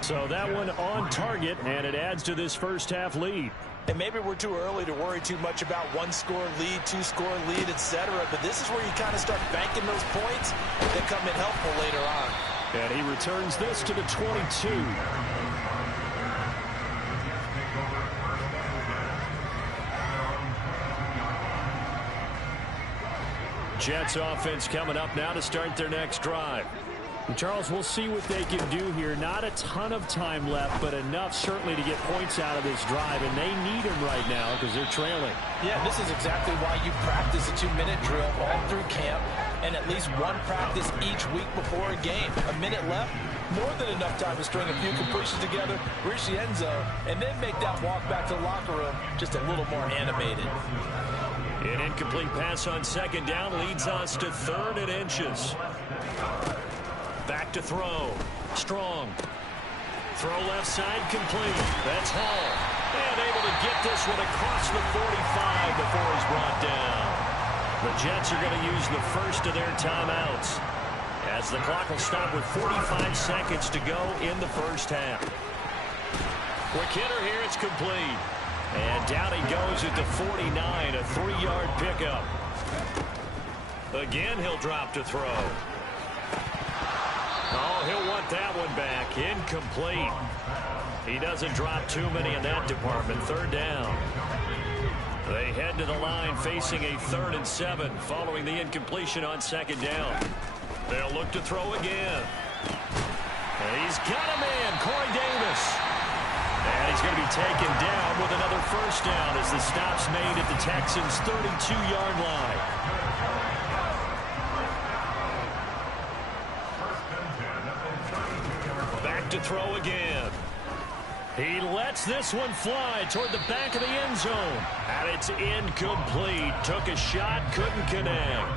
So that one on target, and it adds to this first half lead. And maybe we're too early to worry too much about 1-score lead, 2-score lead, etc. But this is where you kind of start banking those points that come in helpful later on. And he returns this to the 22. Jets offense coming up now to start their next drive. And Charles, we'll see what they can do here. Not a ton of time left, but enough certainly to get points out of this drive, and they need them right now because they're trailing. Yeah, this is exactly why you practice a 2-minute drill all through camp and at least one practice each week before a game. A minute left, more than enough time to string a few completions together, reach the end zone, and then make that walk back to the locker room just a little more animated. An incomplete pass on 2nd down leads us to 3rd and inches. Back to throw. Strong. Throw left side complete. That's Hall. And able to get this one across the 45 before he's brought down. The Jets are going to use the first of their timeouts, as the clock will stop with 45 seconds to go in the first half. Quick hitter here. It's complete. And down he goes at the 49, a 3-yard pickup. Again, he'll drop to throw. Oh, he'll want that one back. Incomplete. He doesn't drop too many in that department. 3rd down. They head to the line facing a 3rd and 7 following the incompletion on 2nd down. They'll look to throw again. And he's got a man, Corey Davis. And he's going to be taken down with another first down as the stop's made at the Texans' 32-yard line. Back to throw again. He lets this one fly toward the back of the end zone. And it's incomplete. Took a shot, couldn't connect.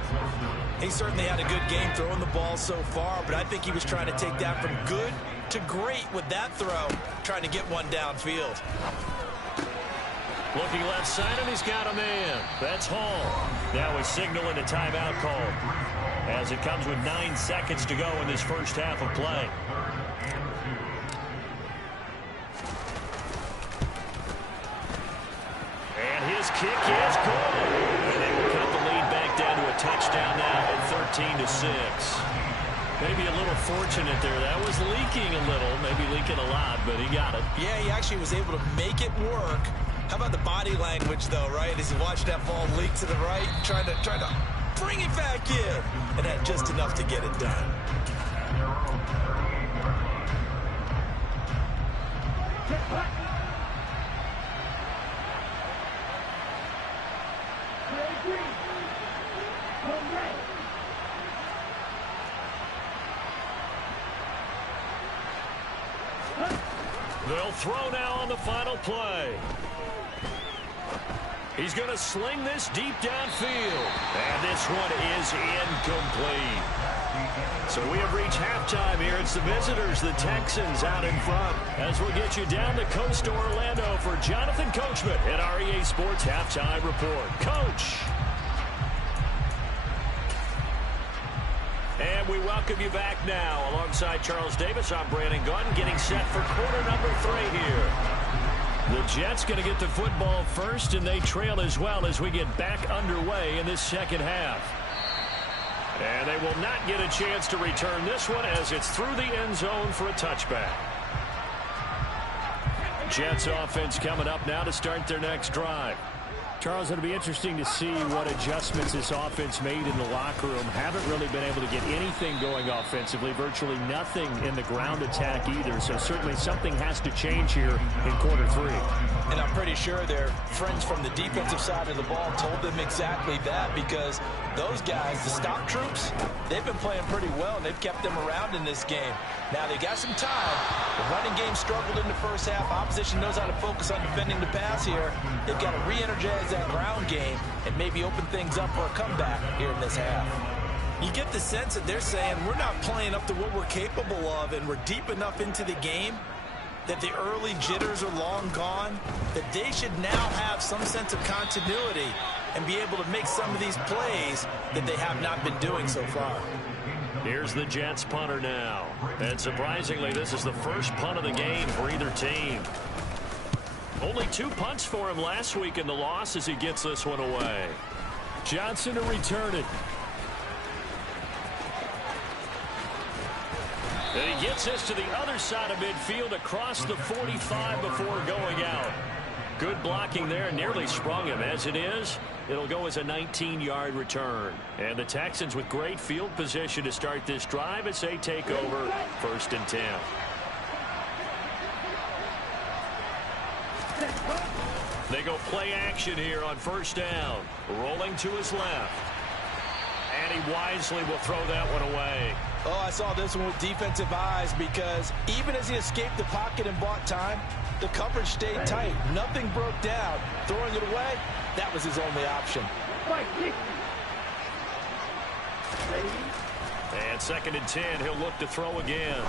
He certainly had a good game throwing the ball so far, but I think he was trying to take that from good to great with that throw, trying to get one downfield. Looking left side, and he's got a man. That's Hall. Now he's signaling a timeout call as it comes with 9 seconds to go in this first half of play. And his kick is good. And they will cut the lead back down to a touchdown now at 13-6. Maybe a little fortunate there. That was leaking a little, maybe leaking a lot, but he got it. Yeah, he actually was able to make it work. How about the body language, though, right? As he watched that ball leak to the right, trying to bring it back in, and had just enough to get it done. They'll throw now on the final play. He's going to sling this deep downfield. And this one is incomplete. So we have reached halftime here. It's the visitors, the Texans, out in front. As we'll get you down the coast to Orlando for Jonathan Coachman at our EA Sports Halftime Report. Coach. And we welcome you back now. Alongside Charles Davis, I'm Brandon Gunn, getting set for quarter number 3 here. The Jets going to get the football first, and they trail as well as we get back underway in this second half. And they will not get a chance to return this one as it's through the end zone for a touchback. Jets offense coming up now to start their next drive. Charles, it'll be interesting to see what adjustments this offense made in the locker room. Haven't really been able to get anything going offensively, virtually nothing in the ground attack either. So certainly something has to change here in quarter 3. And I'm pretty sure their friends from the defensive side of the ball told them exactly that, because those guys, the stop troops, they've been playing pretty well, and they've kept them around in this game. Now they got some time. The running game struggled in the first half. Opposition knows how to focus on defending the pass here. They've got to re-energize that ground game and maybe open things up for a comeback here in this half. You get the sense that they're saying we're not playing up to what we're capable of, and we're deep enough into the game that the early jitters are long gone, that they should now have some sense of continuity and be able to make some of these plays that they have not been doing so far. Here's the Jets punter now. And surprisingly, this is the first punt of the game for either team. Only 2 punts for him last week in the loss as he gets this one away. Johnson to return it. And he gets this to the other side of midfield across the 45 before going out. Good blocking there, nearly sprung him. As it is, it'll go as a 19-yard return. And the Texans with great field position to start this drive as they take over 1st and 10. They go play action here on 1st down. Rolling to his left. And he wisely will throw that one away. Oh, I saw this one with defensive eyes, because even as he escaped the pocket and bought time, the coverage stayed tight. Nothing broke down. Throwing it away, that was his only option. And 2nd and 10, he'll look to throw again.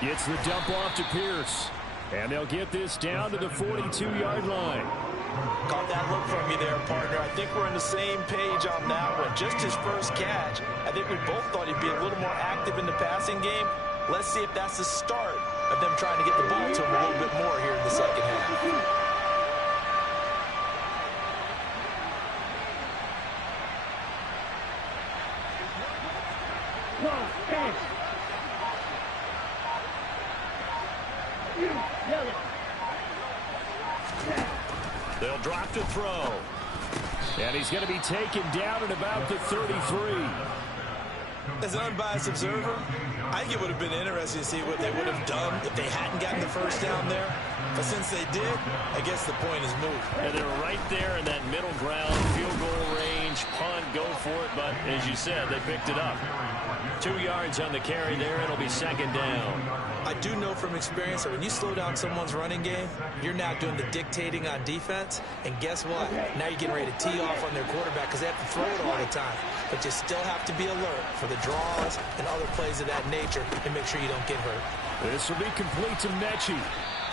Gets the dump off to Pierce. And they'll get this down to the 42-yard line. Caught that look from you there, partner. I think we're on the same page on that one. Just his first catch. I think we both thought he'd be a little more active in the passing game. Let's see if that's the start of them trying to get the ball to him a little bit more here in the second half. They'll drop to throw. And he's going to be taken down at about the 33. As an unbiased observer, I think it would have been interesting to see what they would have done if they hadn't gotten the first down there. But since they did, I guess the point is moot. And they're right there in that middle ground, field goal range, punt, go for it. But as you said, they picked it up. 2 yards on the carry there. It'll be 2nd down. I do know from experience that when you slow down someone's running game, you're now doing the dictating on defense. And guess what? Now you're getting ready to tee off on their quarterback because they have to throw it all the time. But you still have to be alert for the draws and other plays of that nature and make sure you don't get hurt. This will be complete to Mechie.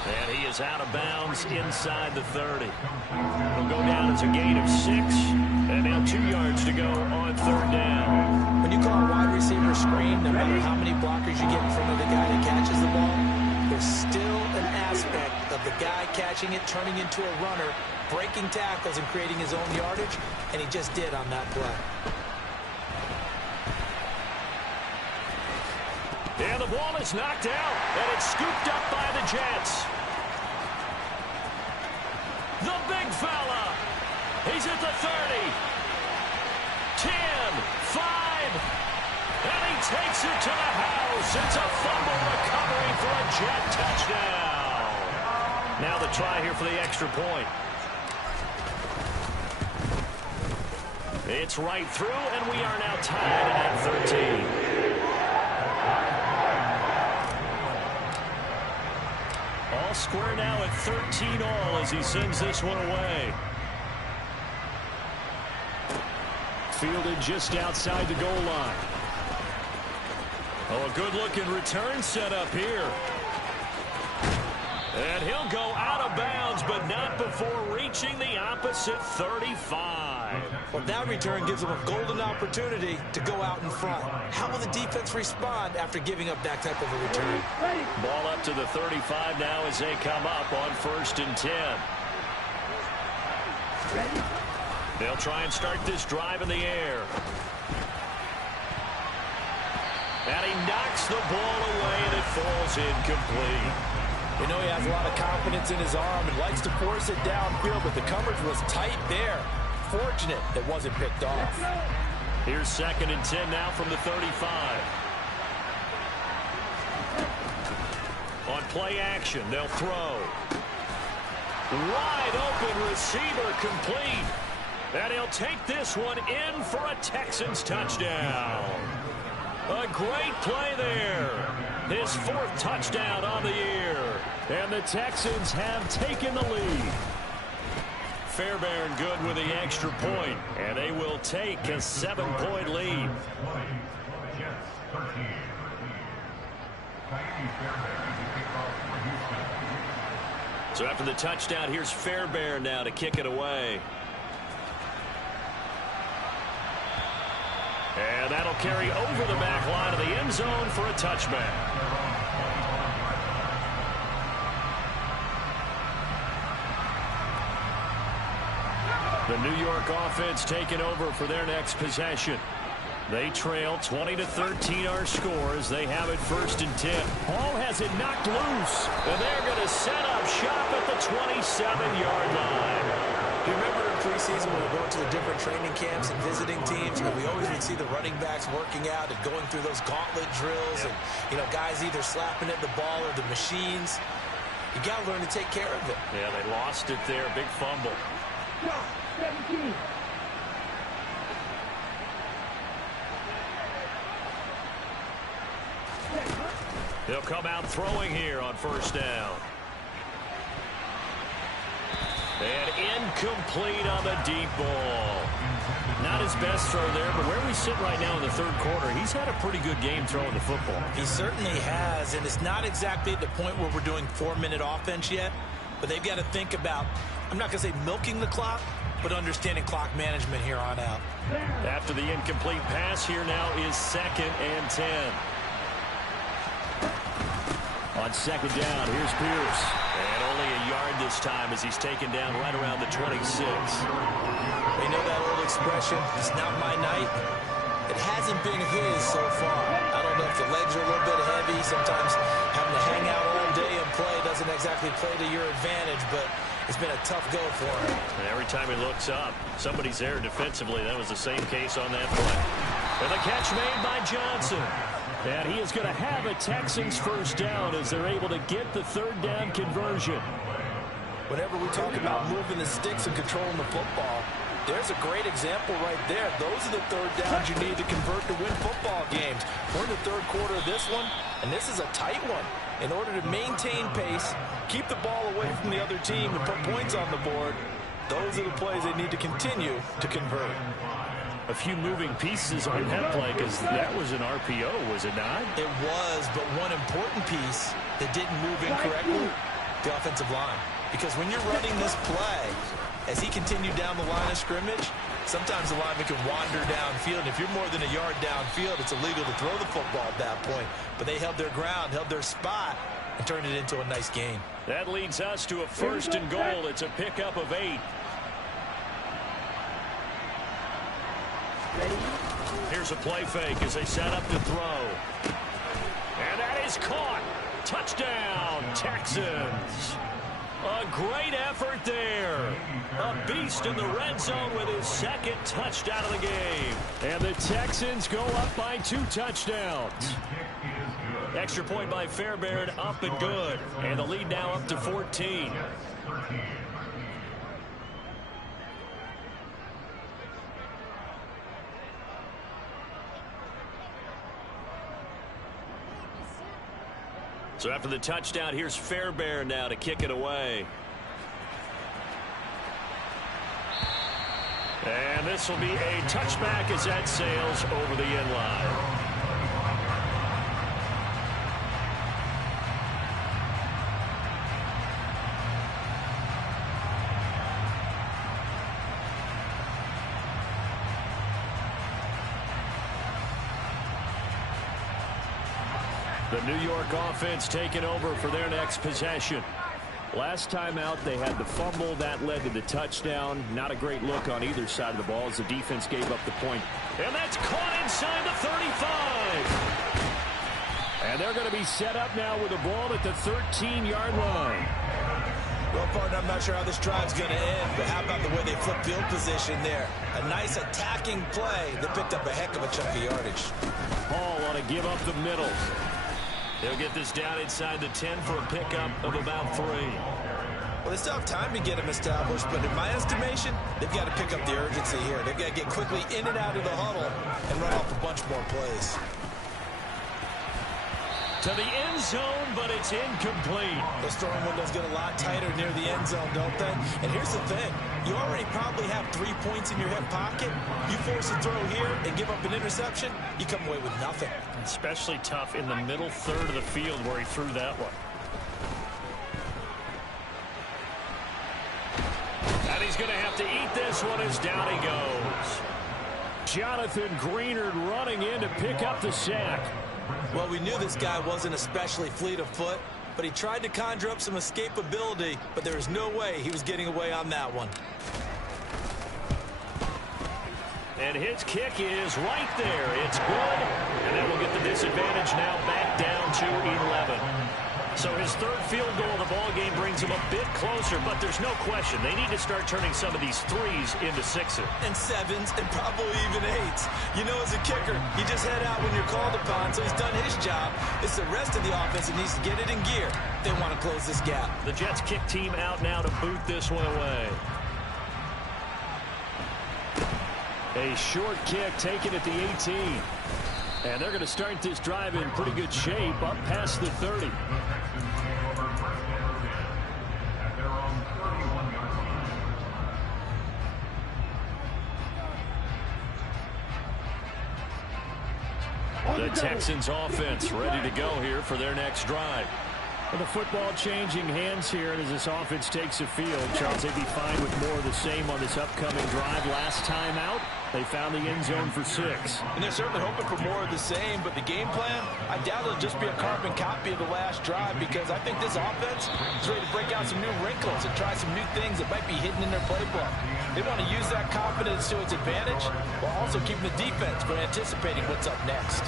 And he is out of bounds inside the 30. It'll go down as a gain of 6. And now 2 yards to go on 3rd down. When you call a wide receiver screen, no matter how many blockers you get in front of the guy that catches the ball, there's still an aspect of the guy catching it, turning into a runner, breaking tackles and creating his own yardage, and he just did on that play. And the ball is knocked out, and it's scooped up by the Jets. The big fella. He's at the 30. 10, 5, and he takes it to the house. It's a fumble recovery for a Jet touchdown. Now the try here for the extra point. It's right through, and we are now tied at 13. All square now at 13 all as he sends this one away. Fielded just outside the goal line. Oh, a good-looking return set up here. And he'll go out of bounds, but not before reaching the opposite 35. Well, that return gives him a golden opportunity to go out in front. How will the defense respond after giving up that type of a return? Ball up to the 35 now as they come up on 1st and 10. They'll try and start this drive in the air. And he knocks the ball away, and it falls incomplete. You know he has a lot of confidence in his arm and likes to force it downfield, but the coverage was tight there. Fortunate it wasn't picked off. Here's 2nd and 10 now from the 35. On play action, they'll throw. Wide open receiver complete. And he'll take this one in for a Texans touchdown. A great play there. His 4th touchdown on the year. And the Texans have taken the lead. Fairbairn good with the extra point. And they will take a 7-point lead. So after the touchdown, here's Fairbairn now to kick it away. And that'll carry over the back line of the end zone for a touchback. The New York offense taking over for their next possession. They trail 20-13 our scores. They have it 1st and 10. Hall has it knocked loose. And they're going to set up shop at the 27-yard line. You remember in preseason when we were going to the different training camps and visiting teams, and we always would see the running backs working out and going through those gauntlet drills, and guys either slapping at the ball or the machines. You got to learn to take care of it. Yeah, they lost it there. Big fumble. 17. They'll come out throwing here on 1st down. And incomplete on the deep ball. Not his best throw there, but where we sit right now in the 3rd quarter, he's had a pretty good game throwing the football. He certainly has, and it's not exactly at the point where we're doing 4-minute offense yet, but they've got to think about, I'm not going to say milking the clock, but understanding clock management here on out. After the incomplete pass, here now is 2nd and 10. On 2nd down, here's Pierce. And only a yard this time as he's taken down right around the 26. You know that old expression, it's not my night? It hasn't been his so far. I don't know if the legs are a little bit heavy. Sometimes having to hang out all day and play doesn't exactly play to your advantage, but it's been a tough go for him. And every time he looks up, somebody's there defensively. That was the same case on that play. And the catch made by Johnson. And he is going to have a Texans 1st down as they're able to get the 3rd down conversion. Whenever we talk about moving the sticks and controlling the football, there's a great example right there. Those are the 3rd downs you need to convert to win football games. We're in the 3rd quarter of this one, and this is a tight one. In order to maintain pace, keep the ball away from the other team, and put points on the board, those are the plays they need to continue to convert. A few moving pieces on that play because that was an RPO, was it not? It was, but one important piece that didn't move incorrectly, the offensive line. Because when you're running this play, as he continued down the line of scrimmage, sometimes the lineman can wander downfield. And if you're more than a yard downfield, it's illegal to throw the football at that point. But they held their ground, held their spot, and turned it into a nice gain. That leads us to a 1st and goal. It's a pickup of 8. Here's a play fake as they set up to throw. And that is caught. Touchdown, Texans. A great effort there. A beast in the red zone with his 2nd touchdown of the game. And the Texans go up by 2 touchdowns. Extra point by Fairbairn, up and good. And the lead now up to 14. So after the touchdown, here's Fairbairn now to kick it away. And this will be a touchback as that sails over the end line. The New York offense taking over for their next possession. Last time out, they had the fumble. That led to the touchdown. Not a great look on either side of the ball as the defense gave up the point. And that's caught inside the 35. And they're going to be set up now with the ball at the 13-yard line. Well, partner, I'm not sure how this drive's going to end, but how about the way they flip field position there? A nice attacking play that picked up a heck of a chunk of yardage. Hall ought to give up the middle. They'll get this down inside the 10 for a pickup of about 3. Well, they still have time to get him established, but in my estimation, they've got to pick up the urgency here. They've got to get quickly in and out of the huddle and run off a bunch more plays. To the end zone, but it's incomplete. The throwing windows get a lot tighter near the end zone, don't they? And here's the thing. You already probably have 3 points in your hip pocket. You force a throw here and give up an interception, you come away with nothing. Especially tough in the middle third of the field where he threw that one. And he's going to have to eat this one as down he goes. Jonathan Greenard running in to pick up the sack. Well, we knew this guy wasn't especially fleet of foot, but he tried to conjure up some escapability, but there was no way he was getting away on that one. And his kick is right there. It's good, and that will get the disadvantage now back down to 11. So his 3rd field goal of the ball game brings him a bit closer, but there's no question they need to start turning some of these 3s into 6s. And 7s, and probably even 8s. You know, as a kicker, you just head out when you're called upon, so he's done his job. It's the rest of the offense that needs to get it in gear. They want to close this gap. The Jets kick team out now to boot this one away. A short kick taken at the 18. And they're going to start this drive in pretty good shape up past the 30. The Texans offense ready to go here for their next drive. Well, the football changing hands here, and as this offense takes the field, Charles, they'd be fine with more of the same on this upcoming drive. Last time out, they found the end zone for 6. And they're certainly hoping for more of the same, but the game plan, I doubt it'll just be a carbon copy of the last drive, because I think this offense is ready to break out some new wrinkles and try some new things that might be hidden in their playbook. They want to use that confidence to its advantage while also keeping the defense from anticipating what's up next.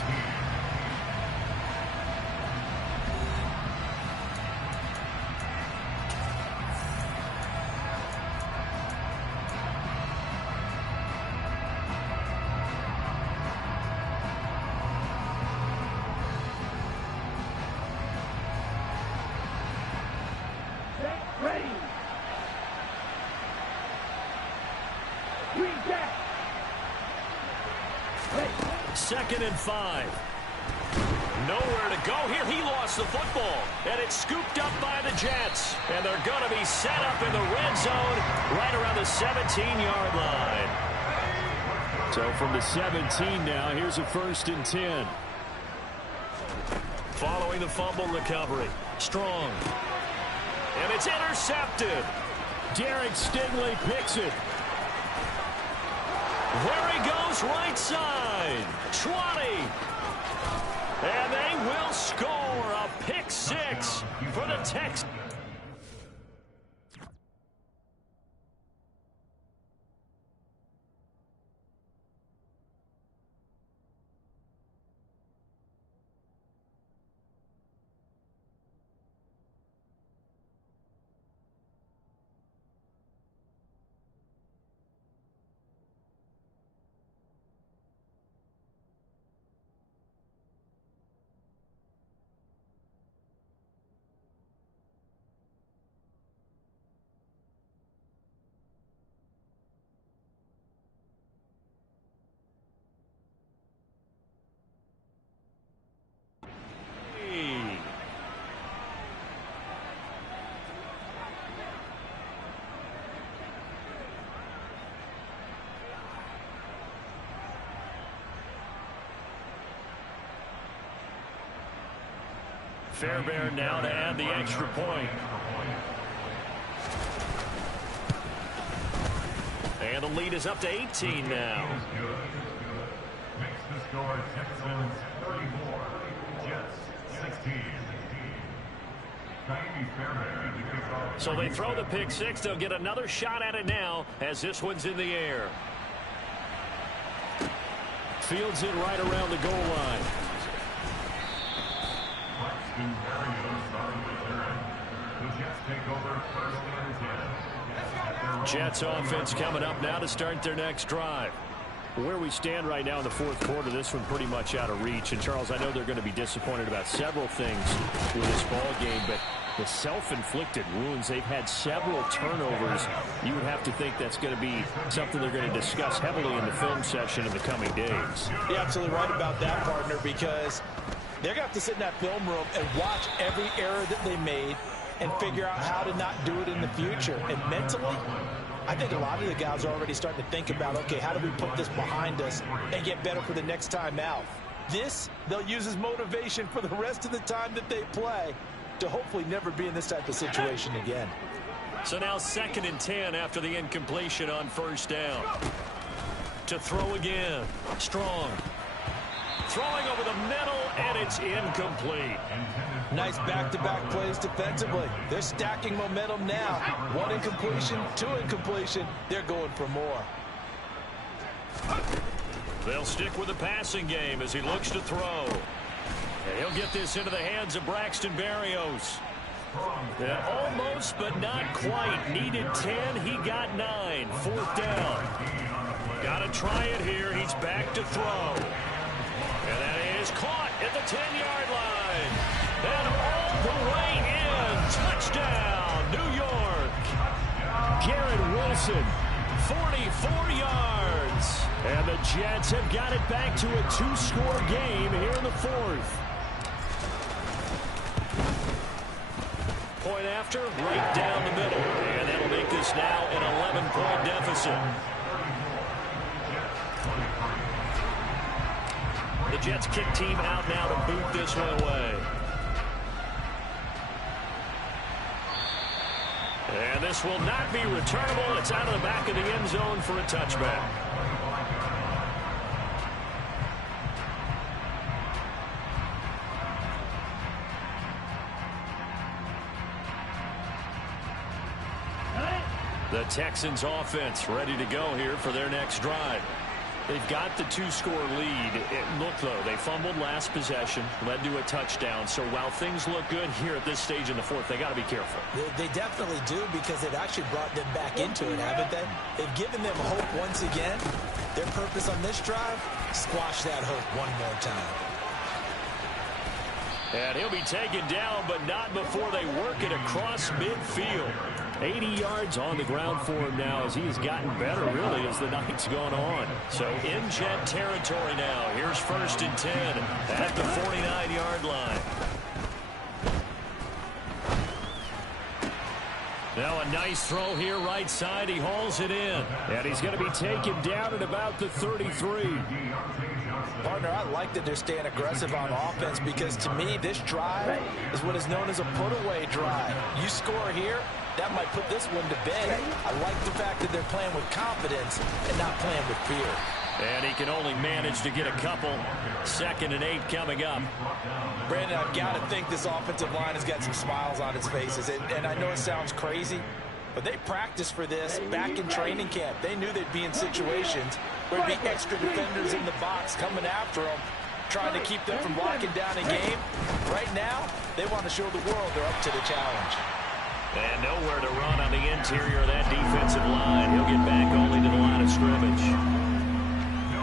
Ready. 3 back. Ready. 2nd and 5. Nowhere to go here. He lost the football. And it's scooped up by the Jets. And they're going to be set up in the red zone right around the 17-yard line. So from the 17 now, here's a 1st and 10. Following the fumble recovery. Strong. And it's intercepted. Derek Stingley picks it. There he goes, right side. 20. And they will score a pick 6 for the Texans. Fairbairn now to add the extra point. And the lead is up to 18 now. Makes the score Texans 34, Jets 16. So they throw the pick 6. They'll get another shot at it now as this one's in the air. Fields it right around the goal line. Jets offense coming up now to start their next drive. Where we stand right now in the 4th quarter, this one pretty much out of reach. And, Charles, I know they're going to be disappointed about several things with this ball game, but the self-inflicted wounds, they've had several turnovers. You would have to think that's going to be something they're going to discuss heavily in the film session in the coming days. You're absolutely right about that, partner, because they're going to have to sit in that film room and watch every error that they made and figure out how to not do it in the future. And mentally, I think a lot of the guys are already starting to think about, okay, how do we put this behind us and get better for the next time out? This, they'll use as motivation for the rest of the time that they play to hopefully never be in this type of situation again. So now 2nd and 10 after the incompletion on 1st down. To throw again. Strong. Throwing over the middle, and it's incomplete. Nice back-to-back plays defensively. They're stacking momentum now. 1 incompletion, 2 incompletion. They're going for more. They'll stick with the passing game as he looks to throw. And he'll get this into the hands of Braxton Berrios. And almost, but not quite. Needed 10. He got 9. 4th down. Got to try it here. He's back to throw. And that is caught at the 10-yard line. And all the way in. Touchdown, New York. Garrett Wilson, 44 yards. And the Jets have got it back to a 2-score game here in the 4th. Point after, right down the middle. And that'll make this now an 11-point deficit. The Jets kick team out now to boot this one away. And this will not be returnable. It's out of the back of the end zone for a touchback. The Texans offense ready to go here for their next drive. They've got the 2-score lead. Look, though, they fumbled last possession, led to a touchdown. So while things look good here at this stage in the 4th, they got to be careful. They definitely do, because they've actually brought them back into it, haven't they? They've given them hope once again. Their purpose on this drive, squash that hope one more time. And he'll be taken down, but not before they work it across midfield. 80 yards on the ground for him now as he has gotten better, really, as the night's gone on. So in Jet territory now. Here's 1st and 10 at the 49-yard line. Now a nice throw here right side. He hauls it in. And he's going to be taken down at about the 33. Partner, I like that they're staying aggressive on offense because to me, this drive is what is known as a put-away drive. You score here, that might put this one to bed. I like the fact that they're playing with confidence and not playing with fear. And he can only manage to get a couple. 2nd and 8 coming up. Brandon, I've got to think this offensive line has got some smiles on its faces. And I know it sounds crazy, but they practiced for this back in training camp. They knew they'd be in situations where there'd be extra defenders in the box coming after them, trying to keep them from locking down a game. Right now, they want to show the world they're up to the challenge. And nowhere to run on the interior of that defensive line. He'll get back only to the line of scrimmage.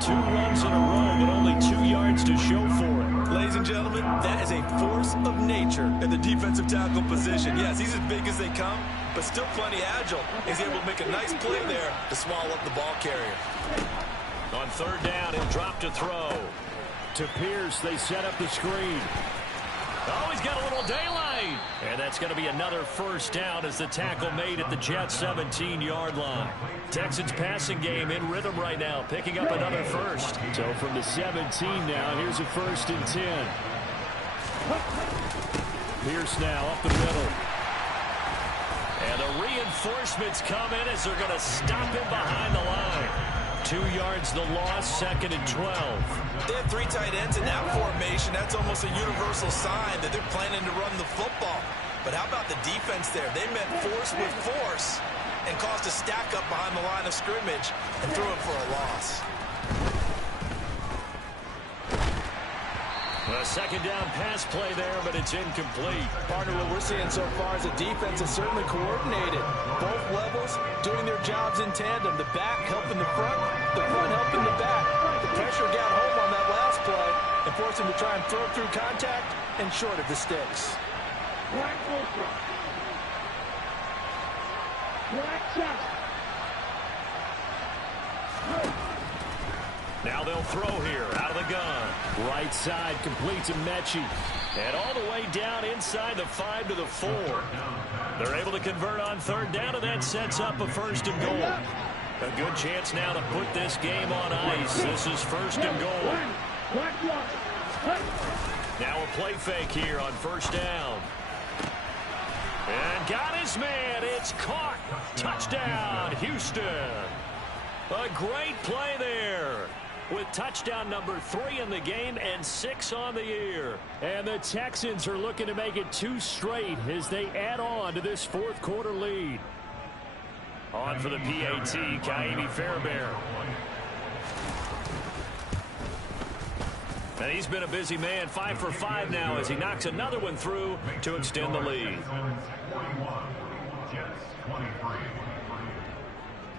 2 runs in a row, but only 2 yards to show for it. Ladies and gentlemen, that is a force of nature at the defensive tackle position. Yes, he's as big as they come, but still plenty agile. He's able to make a nice play there to swallow up the ball carrier. On 3rd down, he'll drop to throw. To Pierce, they set up the screen. Oh, he's got a little daylight. And that's going to be another 1st down as the tackle made at the Jets' 17-yard line. Texans passing game in rhythm right now, picking up another 1st. So from the 17 now, here's a 1st and 10. Pierce now up the middle. And the reinforcements come in as they're going to stop him behind the line. 2 yards the loss, 2nd and 12. They have 3 tight ends in that formation. That's almost a universal sign that they're planning to run the football. But how about the defense there? They met force with force and caused a stack up behind the line of scrimmage and threw it for a loss. A 2nd down pass play there, but it's incomplete. Partner, what we're seeing so far is a defense is certainly coordinated. Both levels doing their jobs in tandem. The back helping the front helping the back. The pressure got home on that last play and forced him to try and throw through contact and short of the sticks. Black ultra. Black shot. Now they'll throw here out of the gun. Right side complete to Mechie. And all the way down inside the 5 to the 4. They're able to convert on 3rd down, and that sets up a 1st and goal. A good chance now to put this game on ice. This is 1st and goal. Now a play fake here on 1st down. And got his man. It's caught. Touchdown, Houston. A great play there, with touchdown number 3 in the game and 6 on the year. And the Texans are looking to make it 2 straight as they add on to this 4th quarter lead. On for the PAT, Ka'imi Fairbairn. And he's been a busy man, 5 for 5 now as he knocks another one through to extend the lead.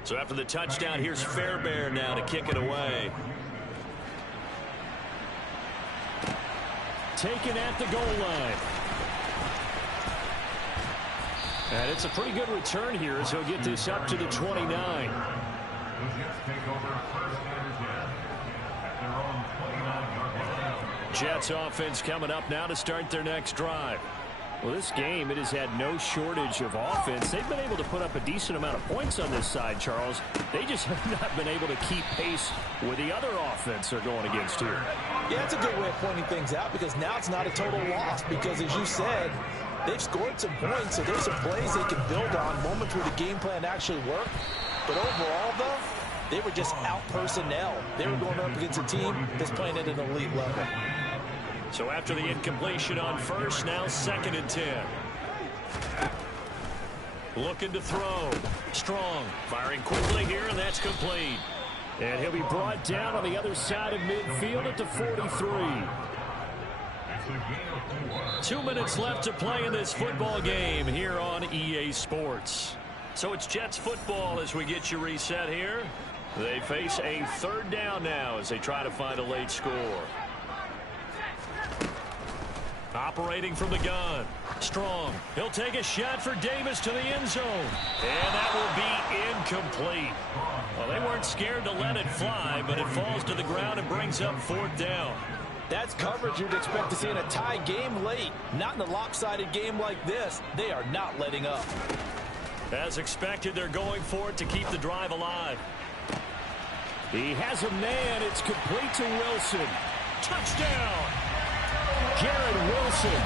So after the touchdown, here's Fairbairn now to kick it away. Taken at the goal line. And it's a pretty good return here as he'll get this up to the 29. Jets offense coming up now to start their next drive. Well, this game, it has had no shortage of offense. They've been able to put up a decent amount of points on this side, Charles. They just have not been able to keep pace with the other offense they're going against here. Yeah, it's a good way of pointing things out because now it's not a total loss because, as you said, they've scored some points, so there's some plays they can build on, moments where the game plan actually worked. But overall, though, they were just out personnel. They were going up against a team that's playing at an elite level. So after the incompletion on 1st, now 2nd and 10. Looking to throw. Strong. Firing quickly here, and that's complete. And he'll be brought down on the other side of midfield at the 43. 2 minutes left to play in this football game here on EA Sports. So it's Jets football as we get you reset here. They face a 3rd down now as they try to find a late score. Operating from the gun. Strong. He'll take a shot for Davis to the end zone. And that will be incomplete. Well, they weren't scared to let it fly, but it falls to the ground and brings up 4th down. That's coverage you'd expect to see in a tie game late. Not in a lopsided game like this. They are not letting up. As expected, they're going for it to keep the drive alive. He has a man. It's complete to Wilson. Touchdown! Garrett Wilson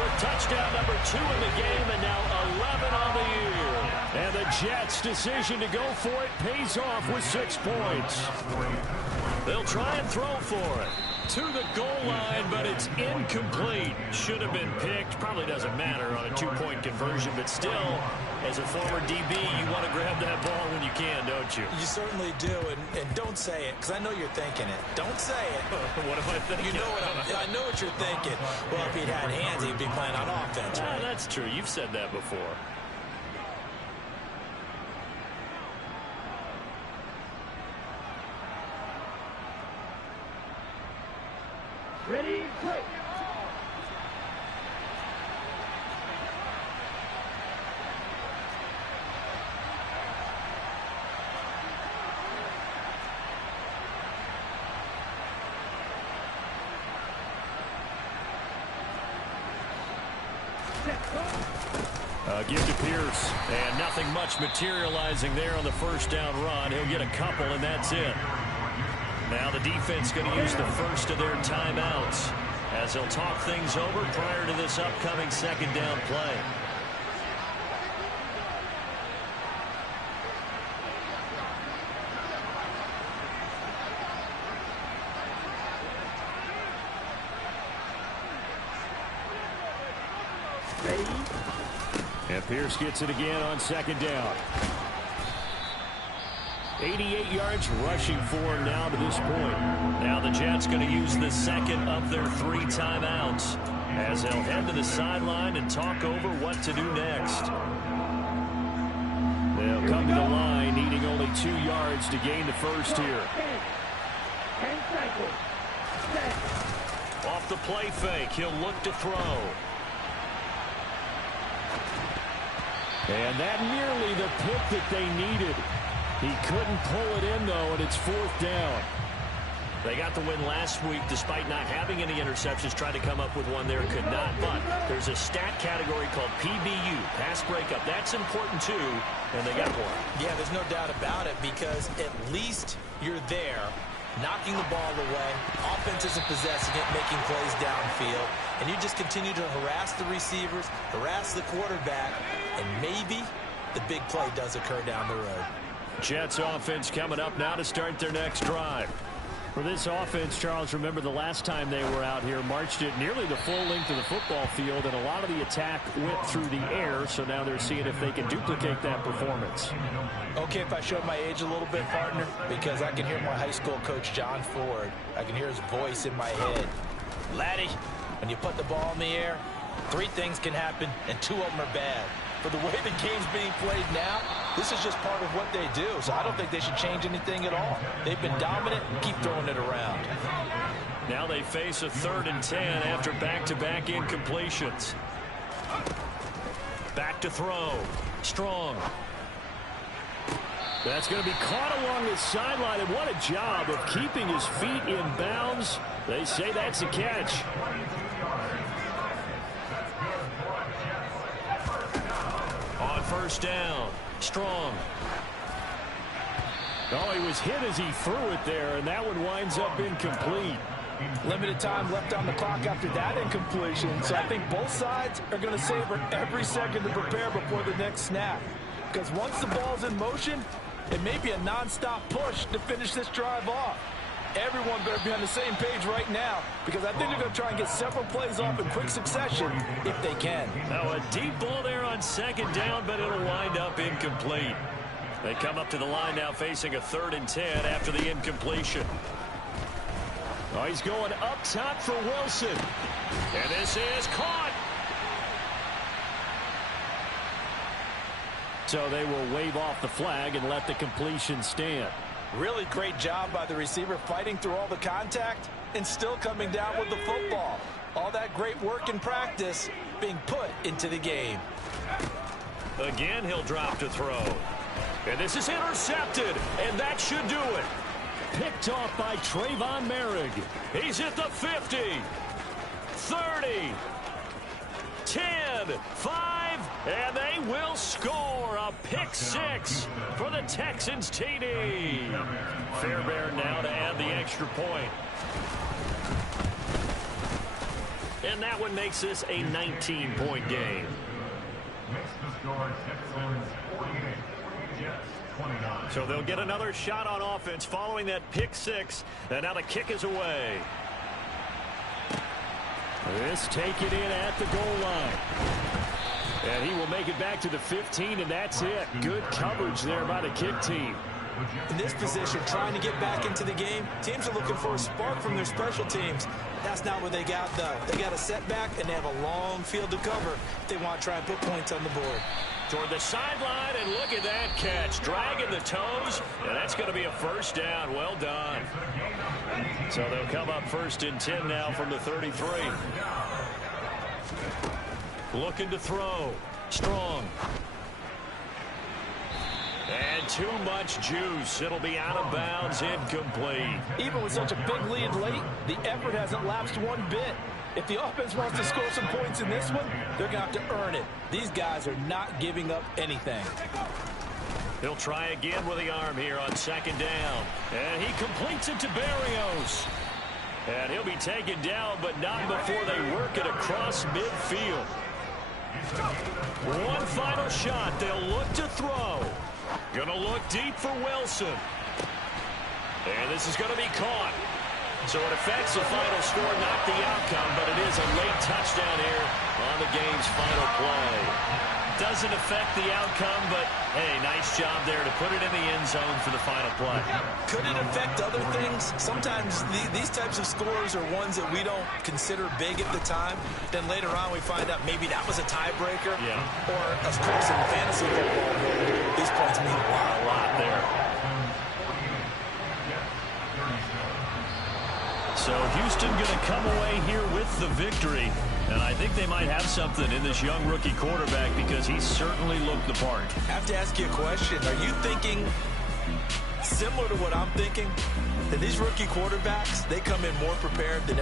with touchdown number 2 in the game, and now 11 on the year. And the Jets' decision to go for it pays off with 6 points. They'll try and throw for it to the goal line, but it's incomplete. Should have been picked. Probably doesn't matter on a 2-point conversion, but still, as a former DB, you want to grab that ball when you can, don't you? You certainly do, and don't say it, because I know you're thinking it. Don't say it. What am I thinking? You know I know what you're thinking. Well, if he'd had hands, he'd be playing on offense, right? That's true. You've said that before. Ready, play. Give to Pierce, and nothing much materializing there on the first down run. He'll get a couple, and that's it. Now the defense going to use the first of their timeouts as they'll talk things over prior to this upcoming second down play. And Pierce gets it again on second down. 88 yards rushing for him now to this point. Now the Jets going to use the second of their 3 timeouts as they'll head to the sideline and talk over what to do next. They'll come to the line needing only 2 yards to gain the first here. 10 cycles. Off the play fake, he'll look to throw. And that nearly the pick that they needed. He couldn't pull it in, though, and it's 4th down. They got the win last week despite not having any interceptions. Tried to come up with one there, could not. But there's a stat category called PBU, pass breakup. That's important, too, and they got one. Yeah, there's no doubt about it, because at least you're there, knocking the ball away. Offense isn't possessing it, making plays downfield. And you just continue to harass the receivers, harass the quarterback, and maybe the big play does occur down the road. Jets offense coming up now to start their next drive. For this offense, Charles, remember the last time they were out here, marched it nearly the full length of the football field, and a lot of the attack went through the air, so now they're seeing if they can duplicate that performance. Okay, if I showed my age a little bit, partner, because I can hear my high school coach, John Ford. I can hear his voice in my head. Laddie, when you put the ball in the air, 3 things can happen, and 2 of them are bad. For the way the game's being played now, this is just part of what they do, so I don't think they should change anything at all. They've been dominant and keep throwing it around. Now they face a 3rd and 10 after back-to-back incompletions. Back to throw. Strong. That's going to be caught along the sideline, and what a job of keeping his feet in bounds. They say that's a catch. On first down, Strong. Oh, he was hit as he threw it there, and that one winds up incomplete. Limited time left on the clock after that incompletion, so I think both sides are going to savor every second to prepare before the next snap. Because once the ball's in motion, it may be a nonstop push to finish this drive off. Everyone better be on the same page right now, because I think they're going to try and get several plays off in quick succession if they can. Now a deep ball there on second down, but it'll wind up incomplete. They come up to the line now facing a 3rd and 10 after the incompletion. Oh, he's going up top for Wilson. And this is caught. So they will wave off the flag and let the completion stand. Really great job by the receiver fighting through all the contact and still coming down with the football. All that great work in practice being put into the game. Again, he'll drop to throw. And this is intercepted, and that should do it. Picked off by Trayvon Merrick. He's at the 50, 30, 10, 5, And they will score a pick six for the Texans TD. Fairbairn now to add the extra point. And that one makes this a 19-point game. Makes the score Texans 48, Jets 29. So they'll get another shot on offense following that pick six. And now the kick is away. This taken in at the goal line. And he will make it back to the 15, and that's it. Good coverage there by the kick team. In this position, trying to get back into the game, teams are looking for a spark from their special teams. That's not what they got, though. They got a setback, and they have a long field to cover if they want to try and put points on the board. Toward the sideline, and look at that catch. Dragging the toes, and that's going to be a first down. Well done. So they'll come up 1st and 10 now from the 33. Looking to throw. Strong. And too much juice. It'll be out of bounds, incomplete. Even with such a big lead late, the effort hasn't lapsed one bit. If the offense wants to score some points in this one, they're going to have to earn it. These guys are not giving up anything. He'll try again with the arm here on 2nd down. And he completes it to Berrios. And he'll be taken down, but not before they work it across midfield. One final shot. They'll look to throw. Gonna look deep for Wilson. And this is going to be caught. So it affects the final score, not the outcome, but it is a late touchdown here on the game's final play. Doesn't affect the outcome, but, hey, nice job there to put it in the end zone for the final play. Could it affect other things? Sometimes these types of scores are ones that we don't consider big at the time. Then later on we find out maybe that was a tiebreaker. Yeah. Or, of course, in the fantasy football world, these points mean a lot there. So Houston going to come away here with the victory. And I think they might have something in this young rookie quarterback because he certainly looked the part. I have to ask you a question. Are you thinking similar to what I'm thinking? That these rookie quarterbacks, they come in more prepared than